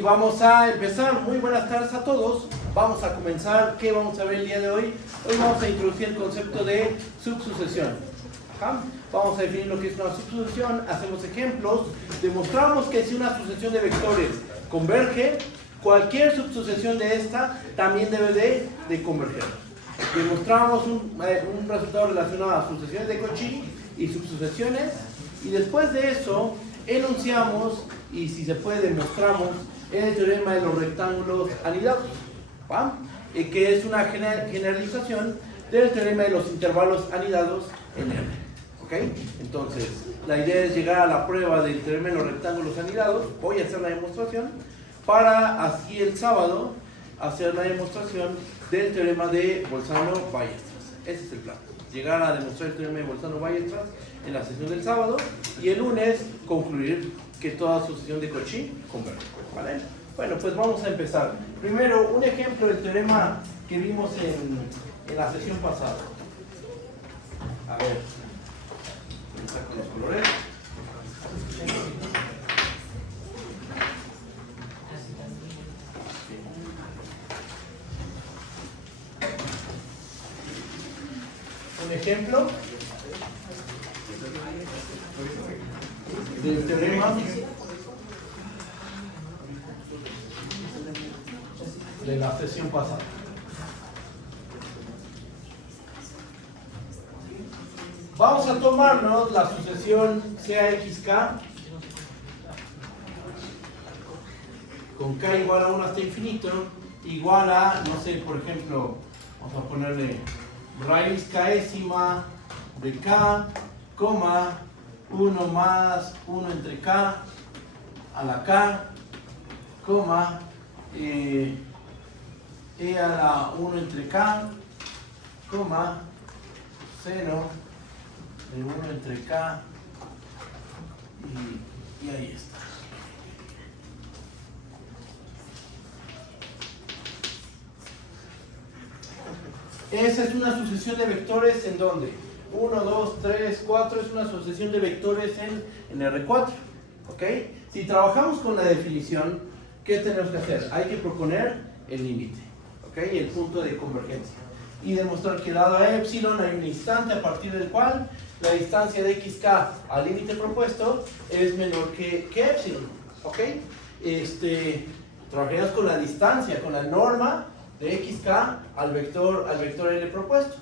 Y vamos a empezar. Muy buenas tardes a todos. Vamos a comenzar. ¿Qué vamos a ver el día de hoy? Hoy vamos a introducir el concepto de subsucesión. Ajá. Vamos a definir lo que es una subsucesión, hacemos ejemplos, demostramos que si una sucesión de vectores converge, cualquier subsucesión de esta también debe de converger. Demostramos un resultado relacionado a sucesiones de Cauchy y subsucesiones, y después de eso enunciamos y si se puede demostramos el teorema de los rectángulos anidados, ¿va? Que es una generalización del teorema de los intervalos anidados en R. ¿Okay? Entonces, la idea es llegar a la prueba del teorema de los rectángulos anidados. Voy a hacer la demostración para así el sábado hacer la demostración del teorema de Bolzano-Weierstrass. Ese es el plan. Llegar a demostrar el teorema de Bolzano-Weierstrass en la sesión del sábado y el lunes concluir que toda sucesión de Cauchy converge. ¿Vale? Bueno, pues vamos a empezar. Primero, un ejemplo del teorema que vimos en la sesión pasada. A ver. Saco los colores. Un ejemplo del teorema de la sesión pasada. Vamos a tomarnos la sucesión CAXK con K igual a 1 hasta infinito, igual a, no sé, por ejemplo, vamos a ponerle raíz késima de K, coma, 1 más 1 entre K a la K, coma, E a la 1 entre K, coma, seno de 1 entre K y ahí está. Esa es una sucesión de vectores en donde 1, 2, 3, 4 es una sucesión de vectores en R4. ¿Ok? Si trabajamos con la definición, ¿qué tenemos que hacer? Hay que proponer el límite, ¿ok? El punto de convergencia. Y demostrar que dado a epsilon hay un instante a partir del cual la distancia de xk al límite propuesto es menor que epsilon. ¿Ok? Trabajamos con la distancia, con la norma de xk al vector L propuesto.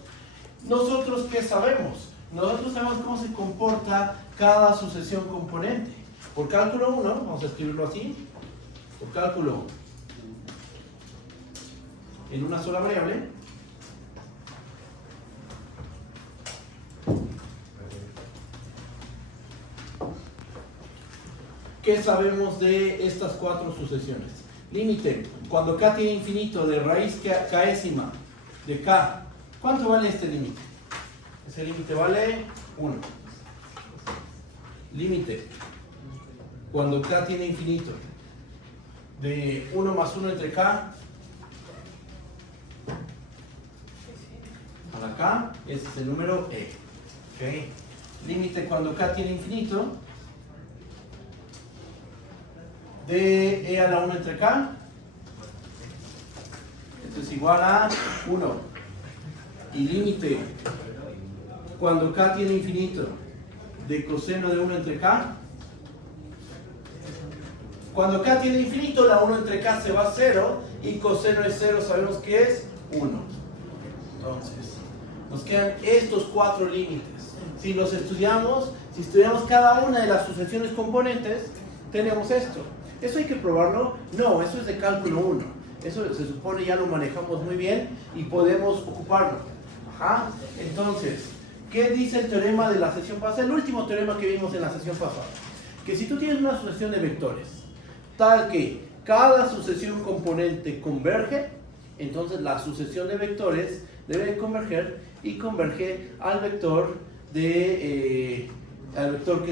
¿Nosotros qué sabemos? Nosotros sabemos cómo se comporta cada sucesión componente. Por cálculo 1, vamos a escribirlo así, por cálculo en una sola variable, ¿qué sabemos de estas cuatro sucesiones? Límite, cuando k tiene infinito de raíz késima de k, ¿cuánto vale este límite? Ese límite vale 1. Límite, cuando k tiene infinito de 1 más 1 entre k a la k, ese es el número e. ¿Okay? Límite cuando k tiene infinito de e a la 1 entre k, esto es igual a 1. Y límite cuando k tiene infinito de coseno de 1 entre k, cuando k tiene infinito la 1 entre k se va a 0 y coseno es 0, sabemos que es 1. Entonces nos quedan estos cuatro límites. Si los estudiamos, si estudiamos cada una de las sucesiones componentes, tenemos esto. ¿Eso hay que probarlo? No, eso es de cálculo 1. Eso se supone ya lo manejamos muy bien y podemos ocuparlo. Ajá. Entonces, ¿qué dice el teorema de la sesión pasada? El último teorema que vimos en la sesión pasada. Que si tú tienes una sucesión de vectores, tal que cada sucesión componente converge, entonces la sucesión de vectores debe converger y converge al vector que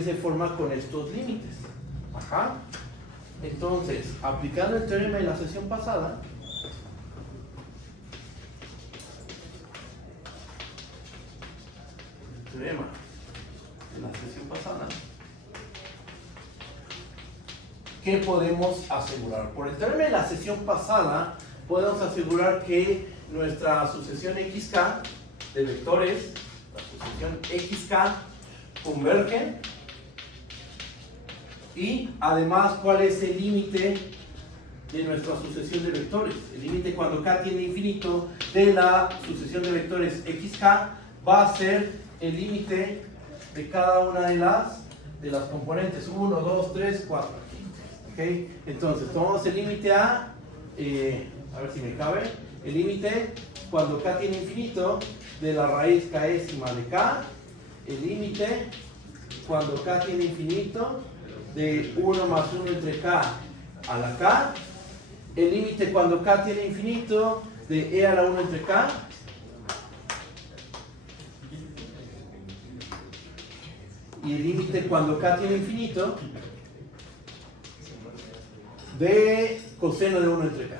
se forma con estos límites. Ajá. Entonces, aplicando el teorema de la sesión pasada, el teorema de la sesión pasada, ¿qué podemos asegurar? Por el teorema de la sesión pasada, podemos asegurar que nuestra sucesión XK de vectores, la sucesión XK, convergen. Y además, ¿cuál es el límite de nuestra sucesión de vectores? El límite cuando K tiende a infinito de la sucesión de vectores XK va a ser el límite de cada una de las componentes. 1, 2, 3, 4. ¿Okay? Entonces, tomamos el límite a ver si me cabe, el límite cuando K tiene infinito de la raíz késima de K, el límite cuando K tiene infinito de 1 más 1 entre K a la K, el límite cuando K tiene infinito de E a la 1 entre K, y el límite cuando K tiene infinito de coseno de 1 entre K.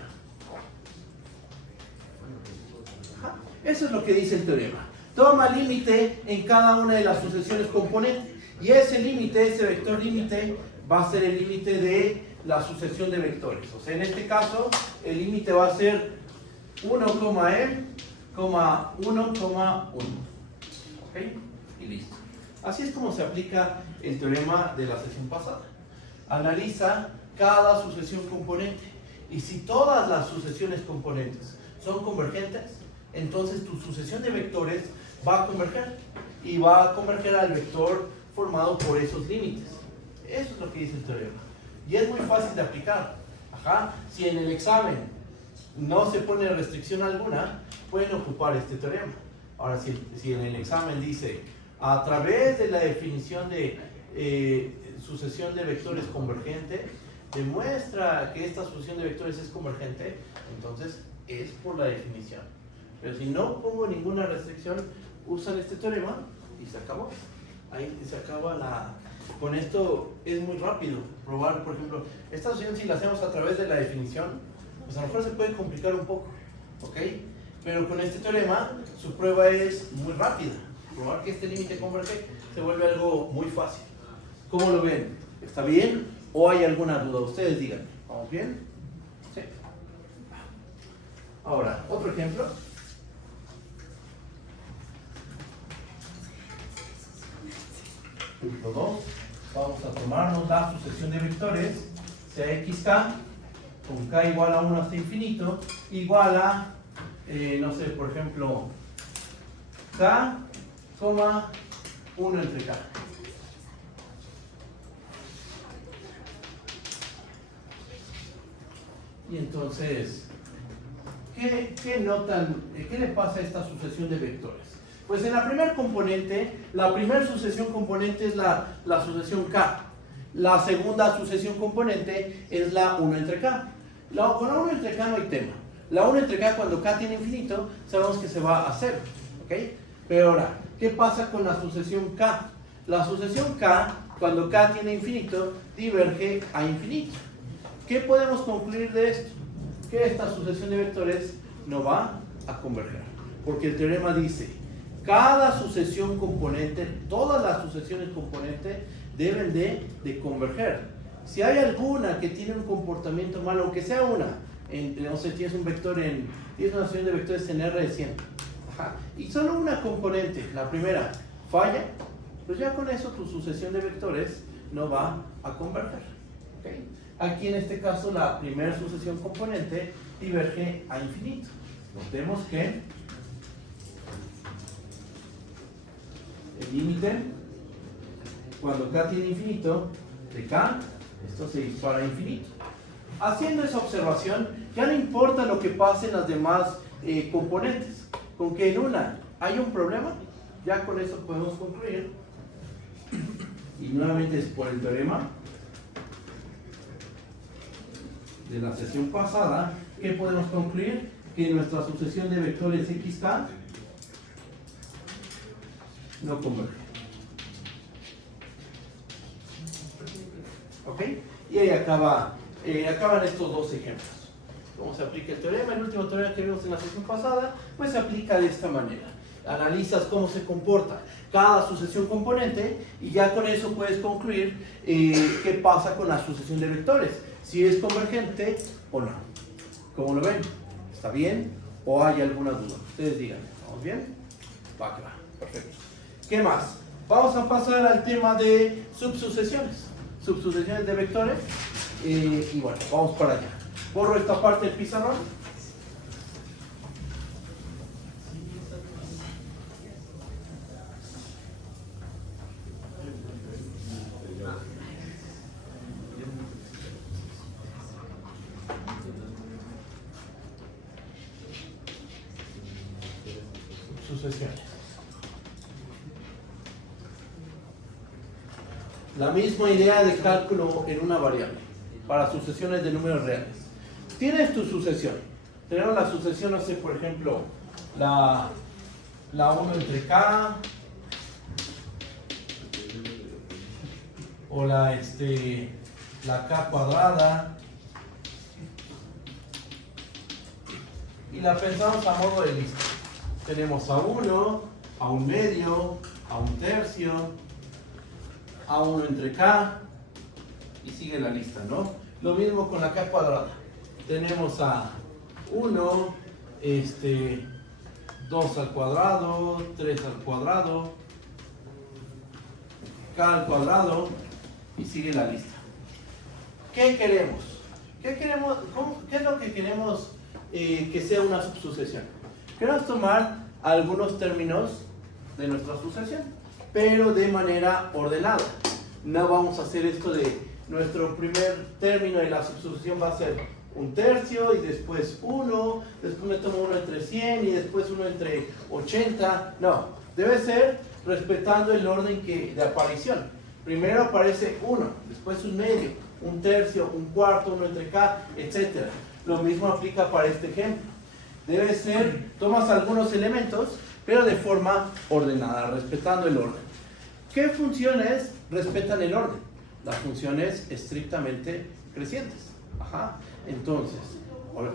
Eso es lo que dice el teorema. Toma límite en cada una de las sucesiones componentes. Y ese límite, ese vector límite, va a ser el límite de la sucesión de vectores. O sea, en este caso, el límite va a ser 1,m, 1,1. ¿Ok? Y listo. Así es como se aplica el teorema de la sesión pasada. Analiza cada sucesión componente. Y si todas las sucesiones componentes son convergentes, entonces tu sucesión de vectores va a converger. Y va a converger al vector formado por esos límites. Eso es lo que dice el teorema. Y es muy fácil de aplicar. Si en el examen no se pone restricción alguna, pueden ocupar este teorema. Ahora, si en el examen dice, a través de la definición de sucesión de vectores convergente, demuestra que esta sucesión de vectores es convergente, entonces es por la definición. Pero si no pongo ninguna restricción, usan este teorema y se acabó. Ahí se acaba la... Con esto es muy rápido probar, por ejemplo, esta sucesión si la hacemos a través de la definición, pues a lo mejor se puede complicar un poco, ¿ok? Pero con este teorema, su prueba es muy rápida. Probar que este límite converge se vuelve algo muy fácil. ¿Cómo lo ven? ¿Está bien? ¿O hay alguna duda? Ustedes díganme. ¿Vamos bien? Sí. Ahora, otro ejemplo. Punto 2. Vamos a tomarnos la sucesión de vectores, sea XK, con K igual a 1 hasta infinito, igual a, no sé, por ejemplo, K, 1 entre K. Y entonces, ¿qué notan? ¿Qué le pasa a esta sucesión de vectores? Pues en la primera componente, la primera sucesión componente es la sucesión K. La segunda sucesión componente es la 1 entre K. Con la 1 entre K no hay tema. La 1 entre K cuando K tiene infinito, sabemos que se va a 0. ¿Ok? Pero ahora, ¿qué pasa con la sucesión K? La sucesión K, cuando K tiene infinito, diverge a infinito. ¿Qué podemos concluir de esto? Que esta sucesión de vectores no va a converger. Porque el teorema dice, cada sucesión componente, todas las sucesiones componentes deben de converger. Si hay alguna que tiene un comportamiento malo, aunque sea una, no sé, tienes una sucesión de vectores en R de 100, y solo una componente, la primera, falla, pues ya con eso tu sucesión de vectores no va a converger. ¿Okay? Aquí en este caso la primera sucesión componente diverge a infinito. Notemos que el límite cuando K tiene infinito de K, esto se dispara a infinito. Haciendo esa observación, ya no importa lo que pase en las demás componentes. Con que en una hay un problema, ya con eso podemos concluir. Y nuevamente es por el teorema de la sesión pasada, ¿qué podemos concluir? Que nuestra sucesión de vectores XK no converge. ¿Ok? Y ahí acaban estos dos ejemplos. ¿Cómo se aplica el teorema? El último teorema que vimos en la sesión pasada, pues se aplica de esta manera. Analizas cómo se comporta cada sucesión componente y ya con eso puedes concluir qué pasa con la sucesión de vectores, si es convergente o no. ¿Cómo lo ven? ¿Está bien? ¿O hay alguna duda? Ustedes digan. ¿Vamos bien? Va que va. Perfecto. ¿Qué más? Vamos a pasar al tema de subsucesiones. Subsucesiones de vectores. Y bueno, vamos para allá. Borro esta parte del pizarrón. Sucesiones. La misma idea de cálculo en una variable para sucesiones de números reales. Tienes tu sucesión. Tenemos la sucesión, no sé, por ejemplo, la 1 entre k o la k cuadrada, y la pensamos a modo de lista. Tenemos a 1, a 1 medio, a 1 tercio, a 1 entre k, y sigue la lista, ¿no? Lo mismo con la k cuadrada. Tenemos a 1, 2 al cuadrado, 3 al cuadrado, k al cuadrado, y sigue la lista. ¿Qué queremos? ¿Qué es lo que queremos que sea una subsucesión? Queremos tomar algunos términos de nuestra sucesión, pero de manera ordenada. No vamos a hacer esto de nuestro primer término de la subsucesión va a ser 1 tercio y después 1, después me tomo 1 entre 100 y después 1 entre 80. No, debe ser respetando el orden de aparición. Primero aparece 1, después 1 medio, 1 tercio, 1 cuarto, 1 entre k, etc. Lo mismo aplica para este ejemplo. Debe ser, tomas algunos elementos, pero de forma ordenada, respetando el orden. ¿Qué funciones respetan el orden? Las funciones estrictamente crecientes. Ajá. Entonces,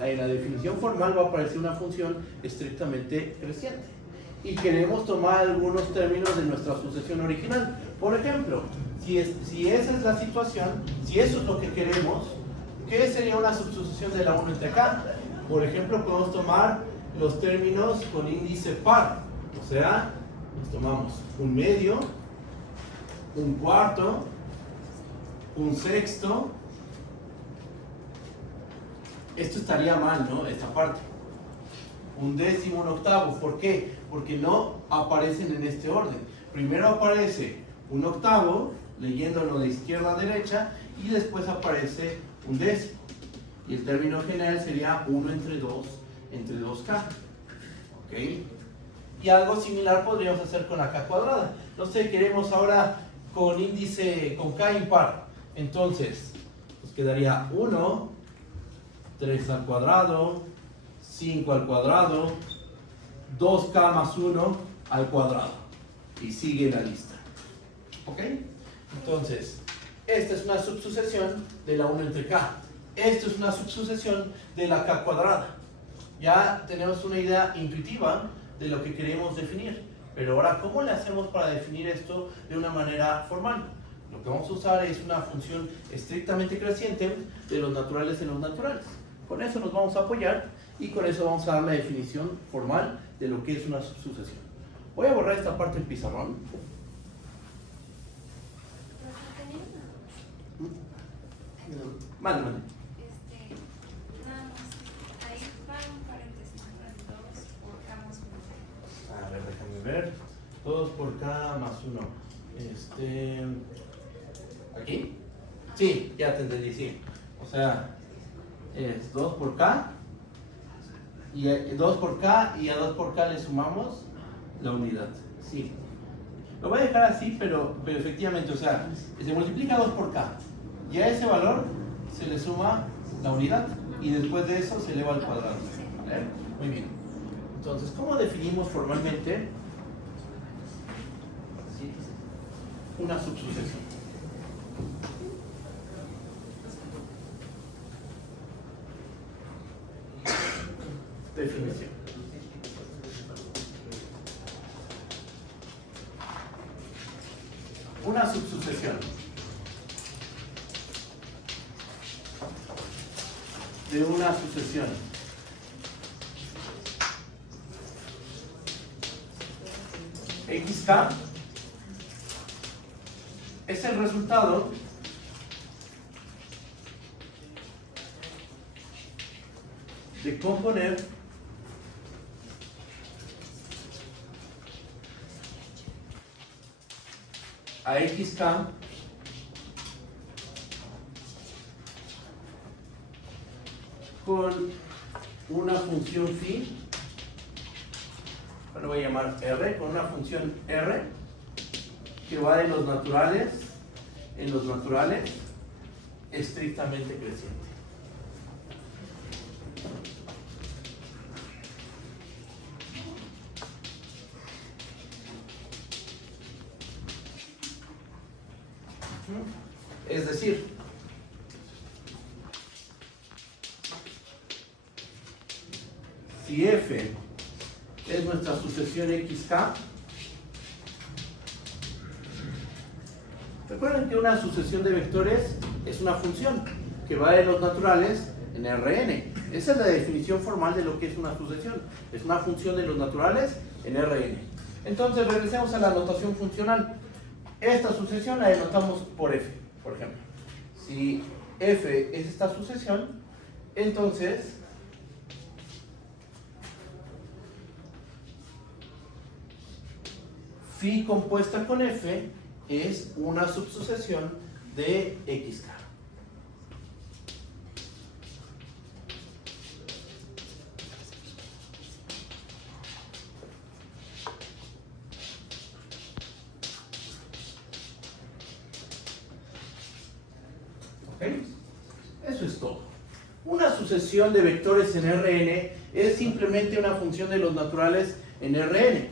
en la definición formal va a aparecer una función estrictamente creciente. Y queremos tomar algunos términos de nuestra sucesión original. Por ejemplo, si esa es la situación, si eso es lo que queremos, ¿qué sería una subsucesión de la 1 entre k? Por ejemplo, podemos tomar los términos con índice par. O sea, nos tomamos 1 medio, 1 cuarto, 1 sexto. Esto estaría mal, ¿no? Esta parte. 1 décimo, 1 octavo. ¿Por qué? Porque no aparecen en este orden. Primero aparece 1 octavo, leyéndolo de izquierda a derecha, y después aparece 1 décimo. Y el término general sería 1 entre 2, entre 2k. ¿Ok? Y algo similar podríamos hacer con la k cuadrada. Entonces queremos ahora con índice, con k impar. Entonces, nos quedaría 1, 3 al cuadrado, 5 al cuadrado, 2k más 1 al cuadrado. Y sigue la lista. ¿Ok? Entonces, esta es una subsucesión de la 1 entre k. Esto es una subsucesión de la k cuadrada. Ya tenemos una idea intuitiva de lo que queremos definir. Pero ahora, ¿cómo le hacemos para definir esto de una manera formal? Lo que vamos a usar es una función estrictamente creciente de los naturales en los naturales. Con eso nos vamos a apoyar y con eso vamos a dar la definición formal de lo que es una subsucesión. Voy a borrar esta parte del pizarrón. Mande. Nada más, ahí va un paréntesis, 2 por k más 1. A ver, déjame ver. 2 por k más 1. ¿Aquí? Sí, ya te entendí, sí. O sea, es 2 por k. Y 2 por k y a 2 por k le sumamos la unidad. Sí. Lo voy a dejar así, pero efectivamente, o sea, se multiplica 2 por k. Y a ese valor se le suma la unidad y después de eso se eleva al cuadrado. ¿Vale? Muy bien. Entonces, ¿cómo definimos formalmente una subsucesión? Definición. una subsucesión de una sucesión XK es el resultado de componer a XK con una función phi, lo voy a llamar R, con una función R que va de los naturales en los naturales estrictamente creciente. Es decir, si F es nuestra sucesión XK, recuerden que una sucesión de vectores es una función que va de los naturales en Rn. Esa es la definición formal de lo que es una sucesión. Es una función de los naturales en Rn. Entonces regresemos a la notación funcional. Esta sucesión la denotamos por F, por ejemplo. Si F es esta sucesión, entonces phi compuesta con F es una subsucesión de XK. Eso es todo. Una sucesión de vectores en Rn es simplemente una función de los naturales en Rn.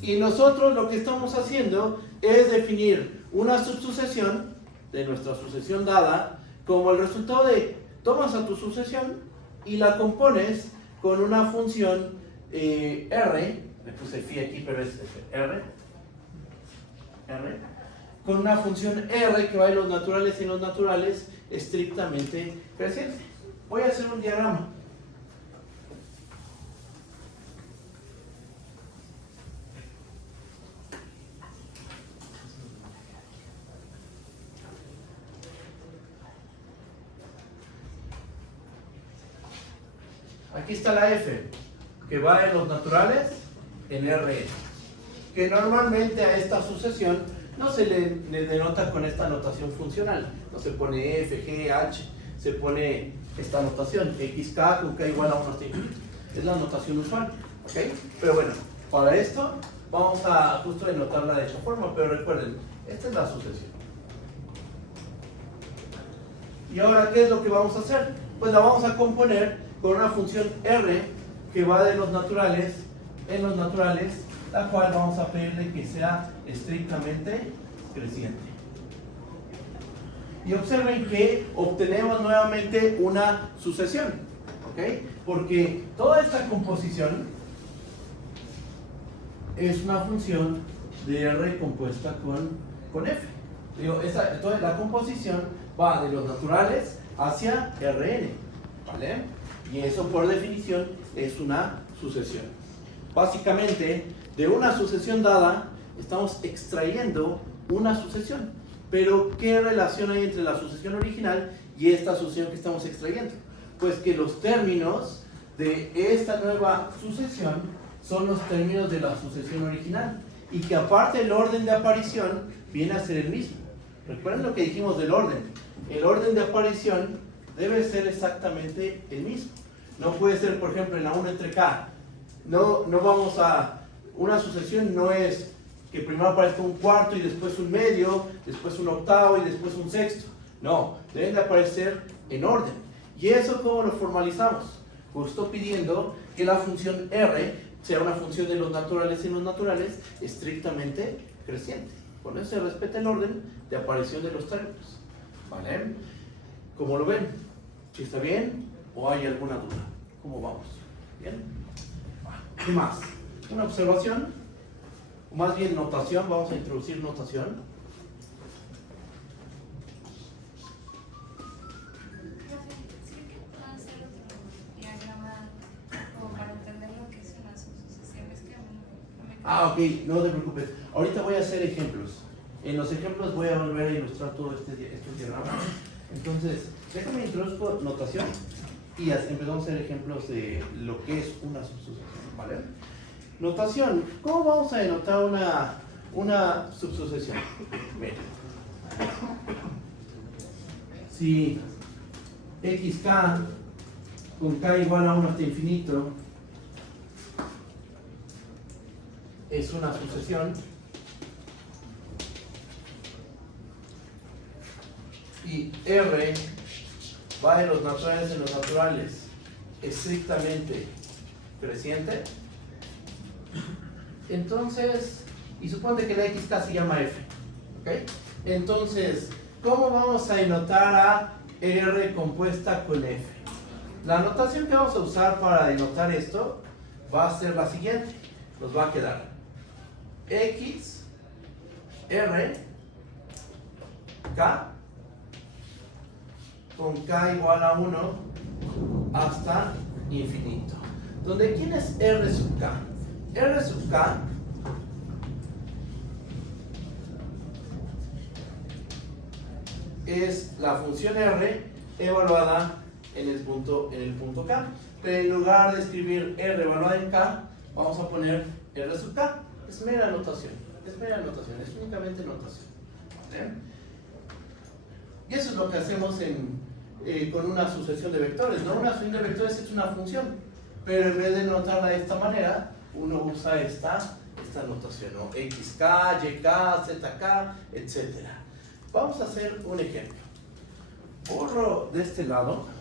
Y nosotros lo que estamos haciendo es definir una subsucesión de nuestra sucesión dada como el resultado de tomas a tu sucesión y la compones con una función R, le puse phi aquí pero es R, con una función R que va de los naturales en los naturales estrictamente creciente. Voy a hacer un diagrama. Aquí está la F, que va de los naturales en Rn, que normalmente a esta sucesión no se le denota con esta notación funcional. No se pone F, G, H, se pone esta notación, XK con K igual a 1 hasta infinito. Es la notación usual, ¿ok? Pero bueno, para esto vamos a justo denotarla de esta forma, pero recuerden, esta es la sucesión. ¿Y ahora qué es lo que vamos a hacer? Pues la vamos a componer con una función R que va de los naturales en los naturales, la cual vamos a pedirle que sea estrictamente creciente. Y observen que obtenemos nuevamente una sucesión, ¿ok? Porque toda esta composición es una función de R compuesta con F. Digo, toda la composición va de los naturales hacia Rn, ¿vale? Y eso por definición es una sucesión. Básicamente, de una sucesión dada, estamos extrayendo una sucesión. Pero, ¿qué relación hay entre la sucesión original y esta sucesión que estamos extrayendo? Pues que los términos de esta nueva sucesión son los términos de la sucesión original. Y que aparte el orden de aparición viene a ser el mismo. Recuerden lo que dijimos del orden. El orden de aparición debe ser exactamente el mismo. No puede ser, por ejemplo, en la 1 entre K. No vamos a... Una sucesión no es que primero aparezca un cuarto y después un medio, después un octavo y después un sexto. No, deben de aparecer en orden. ¿Y eso cómo lo formalizamos? Justo pidiendo que la función R sea una función de los naturales en los naturales estrictamente creciente. Con eso se respeta el orden de aparición de los términos. ¿Vale? ¿Cómo lo ven? ¿Sí está bien? ¿O hay alguna duda? ¿Cómo vamos? ¿Bien? ¿Qué más? Una observación, o más bien notación, vamos a introducir notación. Ah, ok, no te preocupes. Ahorita voy a hacer ejemplos. En los ejemplos voy a volver a ilustrar todo este diagrama. Entonces, déjame introduzco notación y empezamos a hacer ejemplos de lo que es una subsucesión, ¿vale? Notación, ¿cómo vamos a denotar una subsucesión? Miren. Si xk con k igual a 1 hasta infinito es una sucesión y R va de los naturales en los naturales estrictamente creciente, entonces, y suponte que la xk se llama f, ¿ok? Entonces, ¿cómo vamos a denotar a R compuesta con f? La notación que vamos a usar para denotar esto va a ser la siguiente. Nos va a quedar x, R, k, con k igual a 1 hasta infinito. Donde ¿quién es R sub k? R sub k es la función R evaluada en el punto K. Pero en lugar de escribir R evaluada en K, vamos a poner R sub K. Es mera notación, es únicamente notación. Y eso es lo que hacemos con una sucesión de vectores, ¿no? Una sucesión de vectores es una función, pero en vez de notarla de esta manera, uno usa esta notación, ¿no? XK, YK, ZK, etc. Vamos a hacer un ejemplo. Borro de este lado.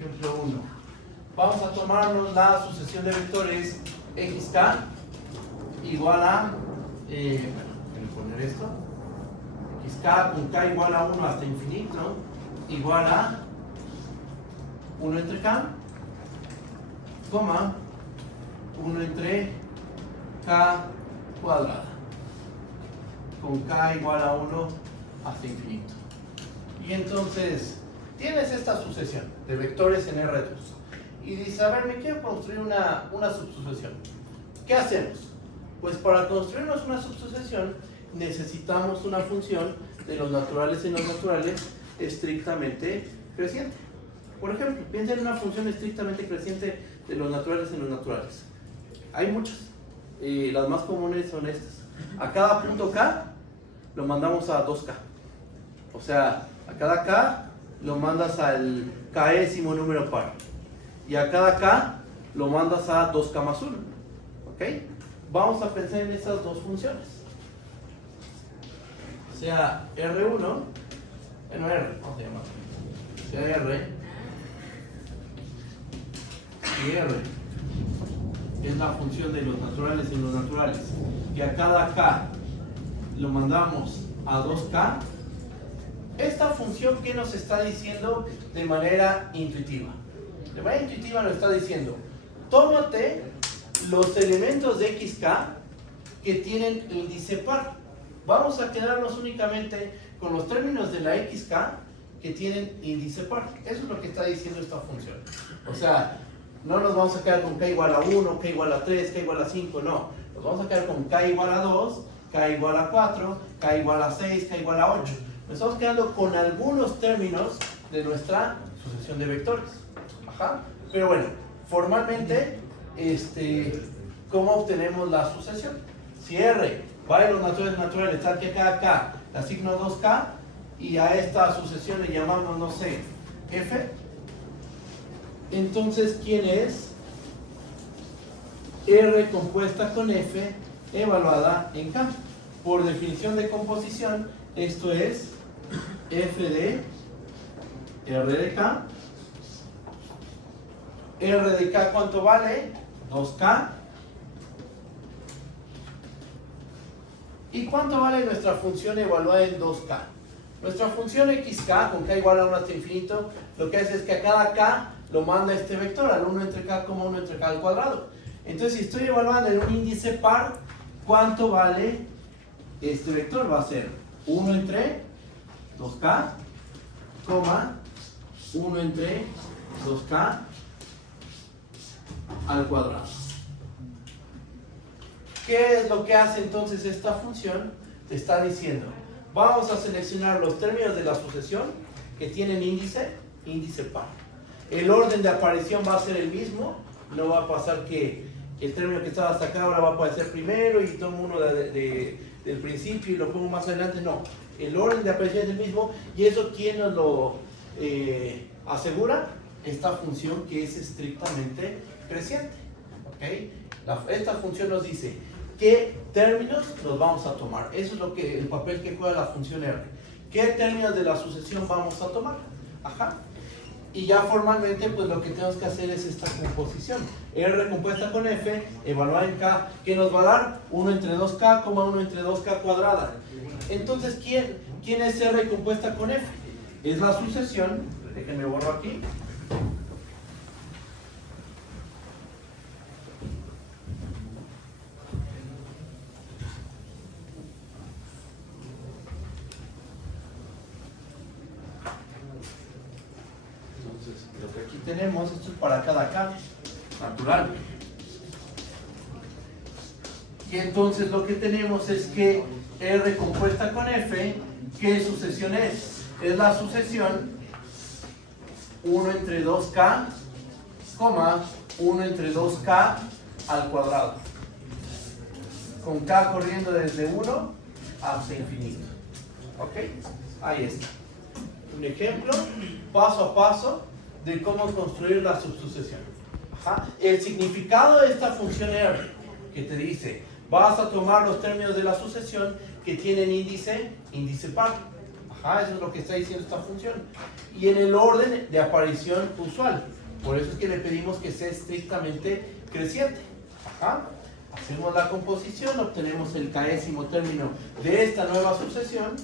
Ejemplo 1. Vamos a tomarnos la sucesión de vectores xk igual a, voy a poner esto, xk con k igual a 1 hasta infinito, igual a 1 entre k, coma 1 entre k cuadrada, con k igual a 1 hasta infinito. Y entonces, tienes esta sucesión de vectores en R2. Y dices, a ver, me quiero construir una subsucesión. ¿Qué hacemos? Pues para construirnos una subsucesión necesitamos una función de los naturales en los naturales estrictamente creciente. Por ejemplo, piensa en una función estrictamente creciente de los naturales en los naturales. Hay muchas. Las más comunes son estas. A cada punto K lo mandamos a 2K. O sea, a cada K lo mandas al késimo número par. Y a cada K lo mandas a 2K más 1. ¿Ok? Vamos a pensar en estas dos funciones. Sea R1, bueno, R, vamos a llamar. Sea R y R es la función de los naturales en los naturales. Y a cada K lo mandamos a 2K. Esta función, ¿qué nos está diciendo de manera intuitiva? De manera intuitiva nos está diciendo, tómate los elementos de xk que tienen índice par. Vamos a quedarnos únicamente con los términos de la xk que tienen índice par. Eso es lo que está diciendo esta función. O sea, no nos vamos a quedar con k igual a 1, k igual a 3, k igual a 5, no. Nos vamos a quedar con k igual a 2, k igual a 4, k igual a 6, k igual a 8. Nos estamos quedando con algunos términos de nuestra sucesión de vectores. Ajá. Pero bueno, formalmente, ¿cómo obtenemos la sucesión? Si R va de los naturales, tal que acá, K, le asigno 2K, y a esta sucesión le llamamos, no sé, F. Entonces, ¿quién es? R compuesta con F evaluada en K. Por definición de composición, esto es F de R de K. R de K, ¿cuánto vale? 2K. ¿Y cuánto vale nuestra función evaluada en 2K? Nuestra función xk con k igual a 1 hasta infinito, lo que hace es que a cada k lo manda a este vector, al 1 entre k, 1 entre k al cuadrado. Entonces, si estoy evaluando en un índice par, ¿cuánto vale este vector? Va a ser 1 entre 2k, 1 entre 2k al cuadrado. ¿Qué es lo que hace entonces esta función? Te está diciendo, vamos a seleccionar los términos de la sucesión que tienen índice par. El orden de aparición va a ser el mismo, no va a pasar que el término que estaba hasta acá ahora va a aparecer primero y tomo uno del principio y lo pongo más adelante. No, el orden de aparición es el mismo. ¿Y eso quién nos lo asegura? Esta función que es estrictamente creciente. ¿Okay? Esta función nos dice qué términos nos vamos a tomar. Eso es el papel que juega la función R. ¿Qué términos de la sucesión vamos a tomar? Ajá. Y ya formalmente, pues lo que tenemos que hacer es esta composición. R compuesta con F, evaluar en K, que nos va a dar 1 entre 2K, 1 entre 2K cuadrada. Entonces, ¿quién es R compuesta con F? Es la sucesión, déjenme borro aquí. Lo que aquí tenemos, esto es para cada K, natural. Y entonces lo que tenemos es que R compuesta con F, ¿qué sucesión es? Es la sucesión 1 entre 2K, 1 entre 2K al cuadrado. Con K corriendo desde 1 hasta infinito. ¿Ok? Ahí está. Un ejemplo, paso a paso, de cómo construir la subsucesión. Ajá. El significado de esta función R, que te dice, vas a tomar los términos de la sucesión que tienen índice par. Ajá, eso es lo que está diciendo esta función. Y en el orden de aparición usual. Por eso es que le pedimos que sea estrictamente creciente. Ajá. Hacemos la composición, obtenemos el késimo término de esta nueva sucesión.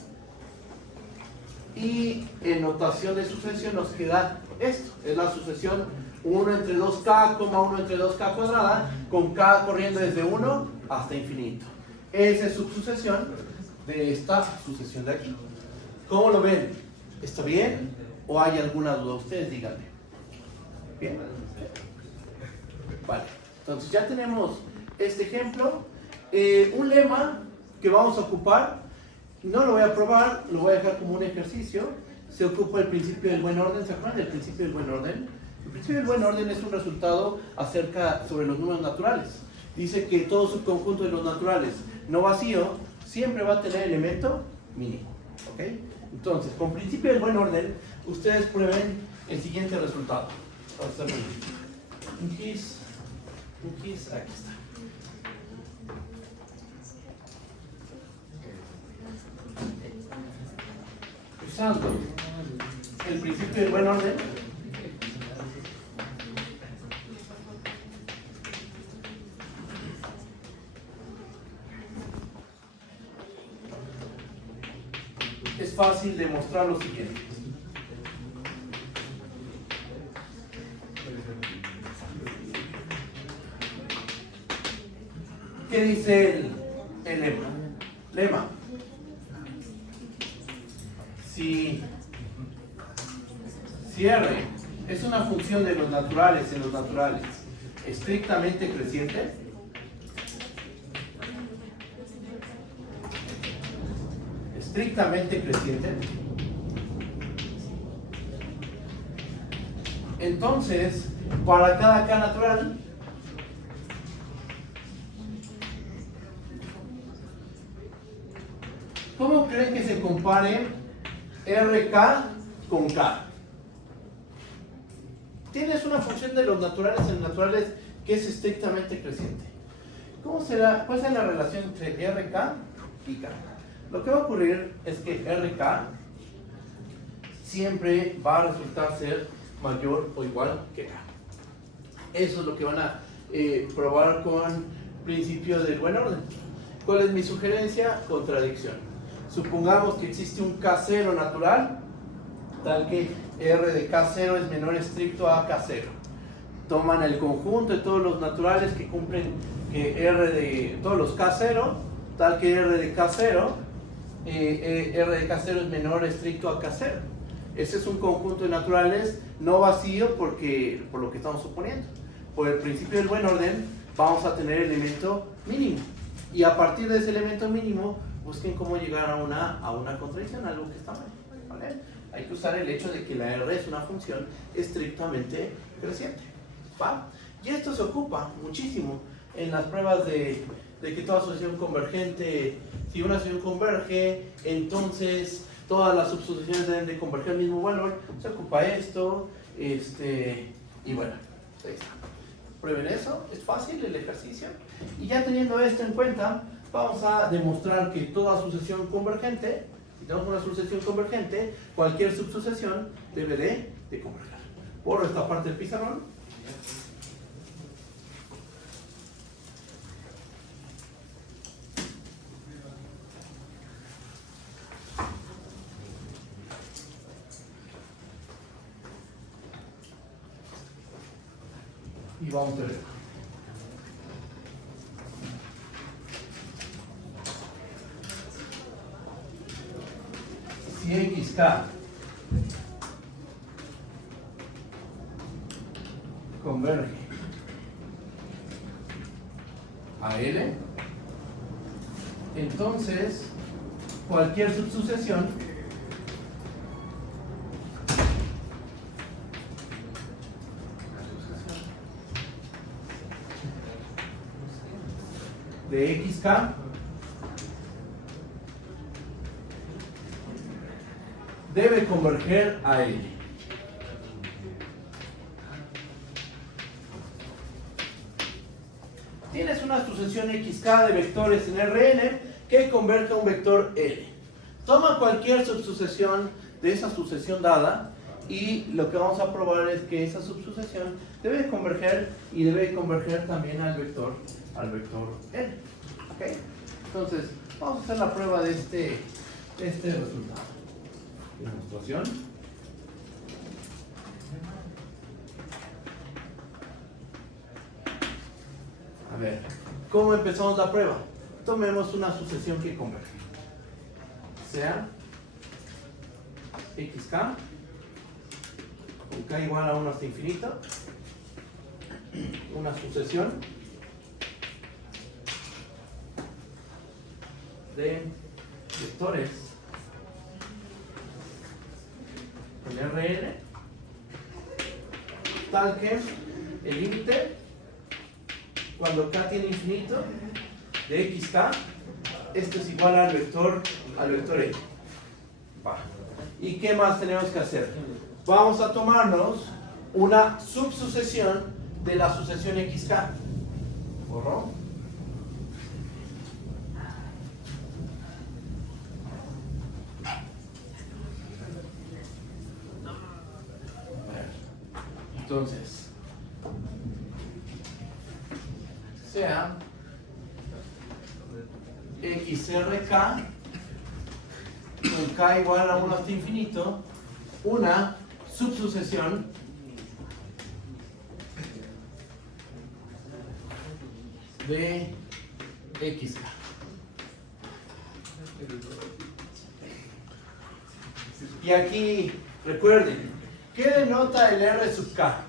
Y en notación de sucesión nos queda esto, es la sucesión 1 entre 2K, 1 entre 2K cuadrada, con K corriendo desde 1 hasta infinito. Esa es subsucesión de esta sucesión de aquí. ¿Cómo lo ven? ¿Está bien? ¿O hay alguna duda? Ustedes díganme. ¿Bien? Vale, entonces ya tenemos este ejemplo. Un lema que vamos a ocupar. No lo voy a probar, lo voy a dejar como un ejercicio. Se ocupa el principio del buen orden. ¿Se acuerdan del principio del buen orden? El principio del buen orden es un resultado sobre los números naturales. Dice que todo subconjunto de los naturales no vacío siempre va a tener elemento mínimo. ¿Ok? Entonces, con principio del buen orden, ustedes prueben el siguiente resultado. Un kiss, aquí está. Usando el principio del buen orden, es fácil demostrar lo siguiente. ¿Qué dice el lema? Lema. Si R es una función de los naturales en los naturales estrictamente creciente, entonces para cada K natural ¿cómo creen que se compare RK con K? Tienes una función de los naturales en los naturales que es estrictamente creciente. ¿Cuál será la relación entre RK y K? Lo que va a ocurrir es que RK siempre va a resultar ser mayor o igual que K. Eso es lo que van a probar con principios del buen orden. ¿Cuál es mi sugerencia? Contradicción. Supongamos que existe un K0 natural tal que R de K0 es menor estricto a K0. Toman el conjunto de todos los naturales que cumplen que R de todos los K0, tal que R de K0 es menor estricto a K0. Ese es un conjunto de naturales no vacío por lo que estamos suponiendo. Por el principio del buen orden vamos a tener el elemento mínimo. Y a partir de ese elemento mínimo busquen cómo llegar a una contradicción, algo que está mal, ¿vale? Hay que usar el hecho de que la R es una función estrictamente creciente, ¿va? Y esto se ocupa muchísimo en las pruebas de que toda asociación convergente, si una asociación converge, entonces todas las subsoluciones deben de converger al mismo valor. Se ocupa esto, y bueno, ahí está. Prueben eso, es fácil el ejercicio. Y ya teniendo esto en cuenta, vamos a demostrar que toda sucesión convergente, si tenemos una sucesión convergente, cualquier subsucesión debe de converger. Borro esta parte del pizarrón. Y vamos a ver. Si XK converge a L, entonces cualquier subsucesión de XK debe converger a L. Tienes una sucesión XK de vectores en Rn que converge a un vector L. Toma cualquier subsucesión de esa sucesión dada y lo que vamos a probar es que esa subsucesión debe de converger y debe de converger también al vector L. ¿Okay? Entonces, vamos a hacer la prueba de este resultado. Demostración. A ver, ¿cómo empezamos la prueba? Tomemos una sucesión que converge. Sea XK con K igual a 1 hasta infinito. Una sucesión de vectores con Rn tal que el límite cuando K tiene infinito de XK, esto es igual al vector L. Va. ¿Y qué más tenemos que hacer? Vamos a tomarnos una subsucesión de la sucesión XK. ¿Borro? Entonces, sea XRK con K igual a 1 hasta infinito, una subsucesión de XK. Y aquí, recuerden, ¿qué denota el R sub K?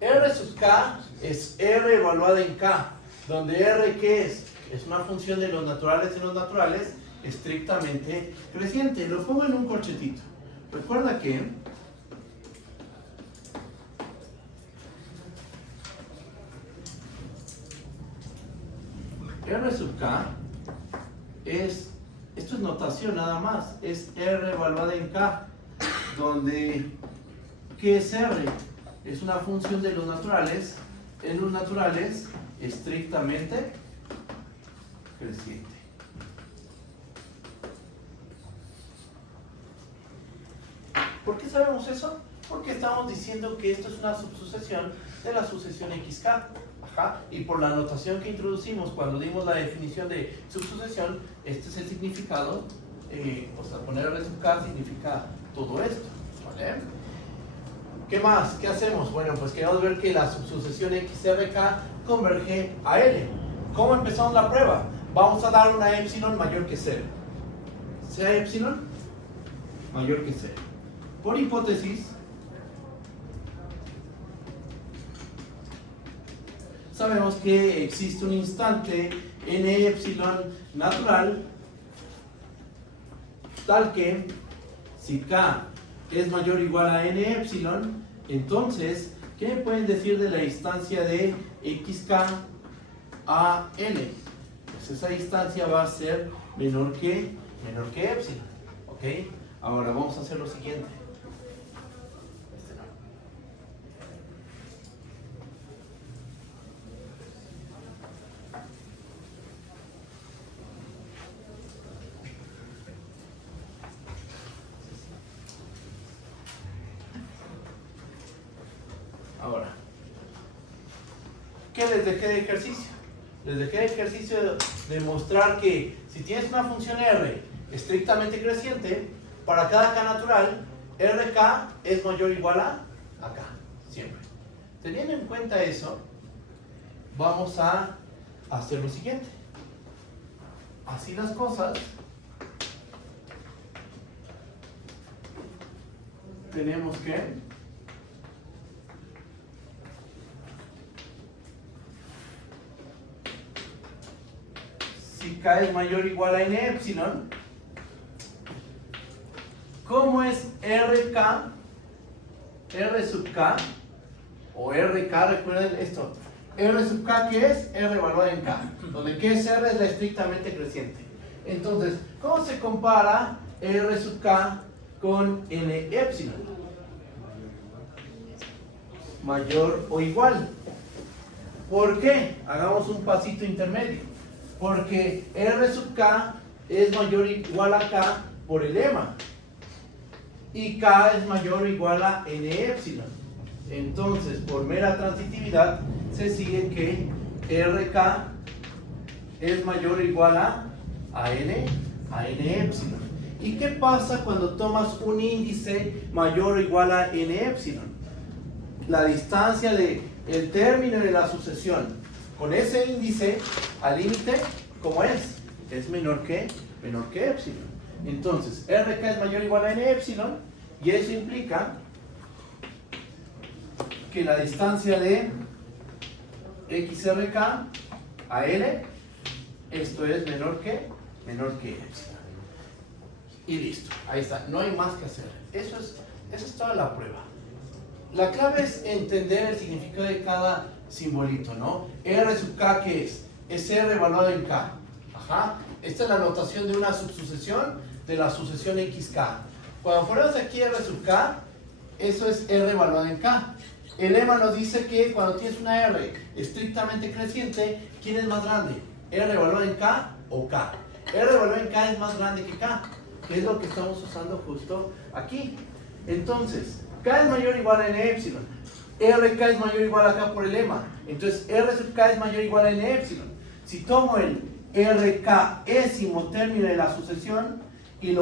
R sub K es R evaluada en K, donde R, ¿qué es? Es una función de los naturales en los naturales estrictamente creciente. Lo pongo en un corchetito. Recuerda que R sub K esto es notación nada más, es R evaluada en K, donde ¿qué es R? Es una función de los naturales en los naturales estrictamente creciente. ¿Por qué sabemos eso? Porque estamos diciendo que esto es una subsucesión de la sucesión XK. Ajá. Y por la notación que introducimos cuando dimos la definición de subsucesión, este es el significado, o sea, poner R sub K significa todo esto, ¿Vale? ¿Qué más? ¿Qué hacemos? Bueno, pues queremos ver que la subsucesión XRK converge a L. ¿Cómo empezamos la prueba? Vamos a dar una epsilon mayor que 0. ¿Sea epsilon? Mayor que 0. Por hipótesis, sabemos que existe un instante n epsilon natural tal que si k es mayor o igual a n epsilon, entonces, ¿qué me pueden decir de la distancia de xk a n? Pues esa distancia va a ser menor que epsilon. ¿Ok? Ahora vamos a hacer lo siguiente. Ahora, ¿qué les dejé de ejercicio? Les dejé de ejercicio de mostrar que si tienes una función R estrictamente creciente, para cada K natural, RK es mayor o igual a K, siempre. Teniendo en cuenta eso, vamos a hacer lo siguiente. Así las cosas, tenemos que si K es mayor o igual a n epsilon, ¿cómo es RK? R sub K o RK, recuerden esto. R sub K, ¿qué es? R evaluada en K, donde ¿qué es R? Es la estrictamente creciente. Entonces, ¿cómo se compara R sub K con n epsilon? Mayor o igual. ¿Por qué? Hagamos un pasito intermedio. Porque R sub K es mayor o igual a K por el lema. Y K es mayor o igual a n epsilon. Entonces, por mera transitividad, se sigue que RK es mayor o igual a n epsilon. ¿Y qué pasa cuando tomas un índice mayor o igual a n epsilon? La distancia del término de la sucesión con ese índice al límite, ¿cómo es? Es menor que epsilon. Entonces, RK es mayor o igual a n epsilon, y eso implica que la distancia de XRK a L, esto es menor que epsilon. Y listo, ahí está, no hay más que hacer. Eso es toda la prueba. La clave es entender el significado de cada simbolito, ¿no? R sub K, ¿qué es? Es R evaluado en K. Ajá. Esta es la notación de una subsucesión de la sucesión XK. Cuando ponemos aquí R sub K, eso es R evaluado en K. El lema nos dice que cuando tienes una R estrictamente creciente, ¿quién es más grande? ¿R evaluado en K o K? R evaluado en K es más grande que K, que es lo que estamos usando justo aquí. Entonces, K es mayor o igual a n epsilon. RK es mayor o igual a K por el lema. Entonces, R sub K es mayor o igual a n epsilon. Si tomo el RK-ésimo término de la sucesión y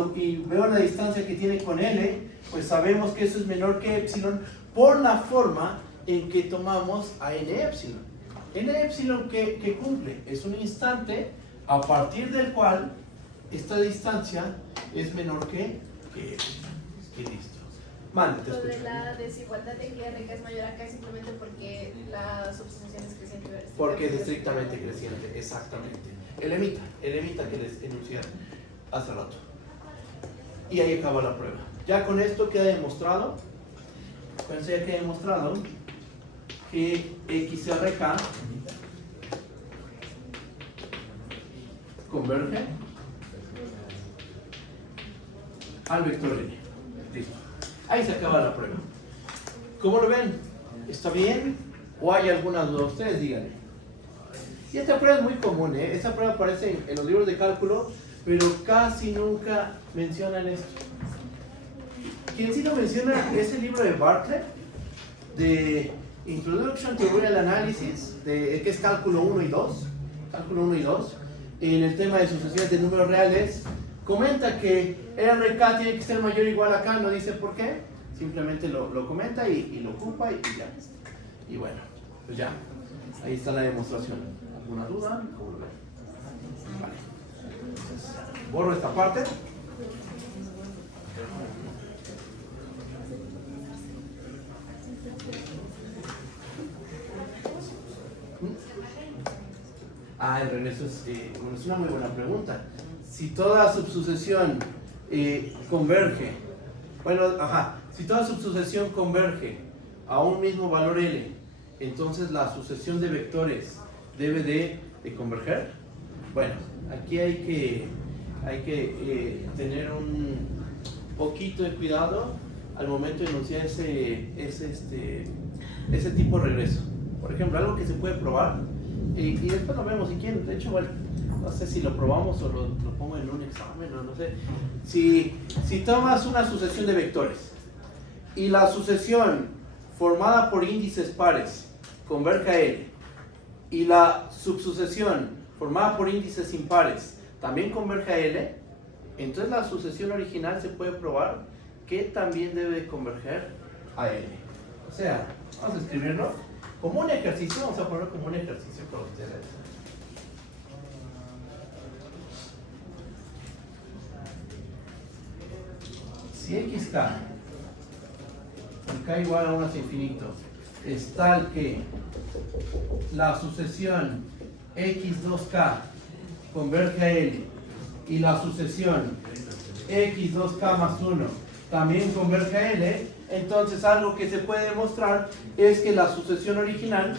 veo la distancia que tiene con L, pues sabemos que eso es menor que epsilon por la forma en que tomamos a n epsilon. N epsilon que cumple es un instante a partir del cual esta distancia es menor que epsilon. Y listo. Mande, te Lo escucho. de la desigualdad de que RK es mayor a K simplemente porque la subsucesión es creciente. Porque es estrictamente creciente, exactamente. El emita que les enuncié hace rato. Y ahí acaba la prueba. Ya con esto queda demostrado, ya queda demostrado que XRK converge al vector N. Listo. Ahí se acaba la prueba. ¿Cómo lo ven? ¿Está bien? ¿O hay alguna duda? Ustedes díganme. Y esta prueba es muy común, ¿eh? Esta prueba aparece en los libros de cálculo, pero casi nunca mencionan esto. Quien sí lo menciona es el libro de Bartlett, de Introduction to Real Analysis, que es cálculo 1 y 2. Cálculo 1 y 2. En el tema de sucesiones de números reales, comenta que RK tiene que ser mayor o igual a K, no dice por qué, Simplemente lo comenta y lo ocupa y ya. Y bueno, pues ya. Ahí está la demostración. ¿Alguna duda? ¿Cómo lo ven? Vale. Entonces, borro esta parte. El regreso es una muy buena pregunta. Si toda subsucesión converge, si toda subsucesión converge a un mismo valor L, entonces la sucesión de vectores debe de converger. Bueno, aquí hay que tener un poquito de cuidado al momento de enunciar ese tipo de regreso. Por ejemplo, algo que se puede probar, y después lo vemos si quieren. De hecho, bueno, no sé si lo probamos o lo pongo en un examen o no sé. Si tomas una sucesión de vectores y la sucesión formada por índices pares converge a L y la subsucesión formada por índices impares también converge a L, entonces la sucesión original se puede probar que también debe converger a L. O sea, vamos a escribirlo como un ejercicio, vamos a ponerlo como un ejercicio para ustedes. Si xk, con k igual a 1 hasta infinito, es tal que la sucesión x2k converge a L y la sucesión x2k más 1 también converge a L, entonces algo que se puede demostrar es que la sucesión original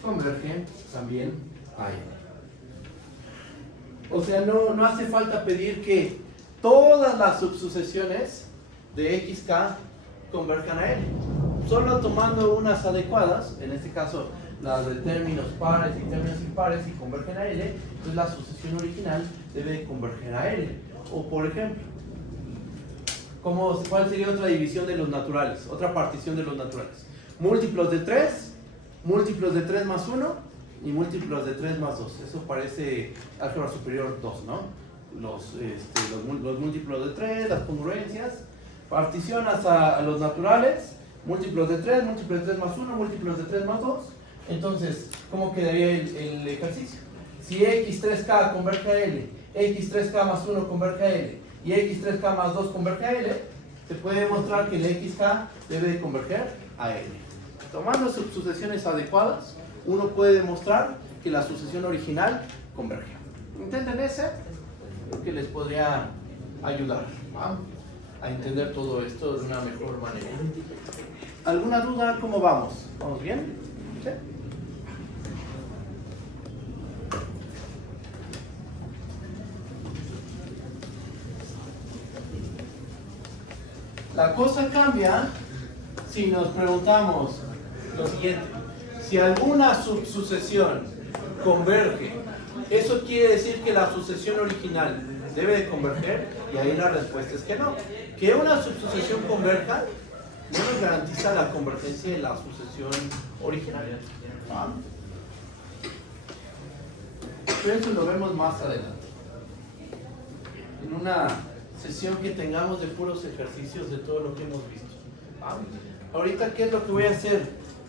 converge también a L. O sea, no hace falta pedir que todas las subsucesiones de xk converjan a L. Solo tomando unas adecuadas, en este caso las de términos pares y términos impares, y convergen a L, entonces la sucesión original debe de converger a L. O por ejemplo, ¿cuál sería otra división de los naturales? Otra partición de los naturales. Múltiplos de 3 más 1 y múltiplos de 3 más 2. Eso parece álgebra superior 2, ¿no? Los múltiplos de 3, las congruencias. Particionas a los naturales. Múltiplos de 3 más 1, múltiplos de 3 más 2. Entonces, ¿cómo quedaría el ejercicio? Si x3k converge a L, x3k más 1 converge a L y x3k más 2 converge a L, se puede demostrar que el xk debe de converger a L. Tomando subsucesiones adecuadas, uno puede demostrar que la sucesión original converge. ¿Entienden ese? Creo que les podría ayudar a entender todo esto de una mejor manera. ¿Alguna duda? ¿Cómo vamos? ¿Vamos bien? ¿Sí? La cosa cambia si nos preguntamos lo siguiente: si alguna subsucesión converge, ¿eso quiere decir que la sucesión original debe de converger? Y ahí la respuesta es que no. Que una subsucesión converja no nos garantiza la convergencia de la sucesión original. Pero eso lo vemos más adelante, en una sesión que tengamos de puros ejercicios de todo lo que hemos visto. Ahorita, ¿qué es lo que voy a hacer?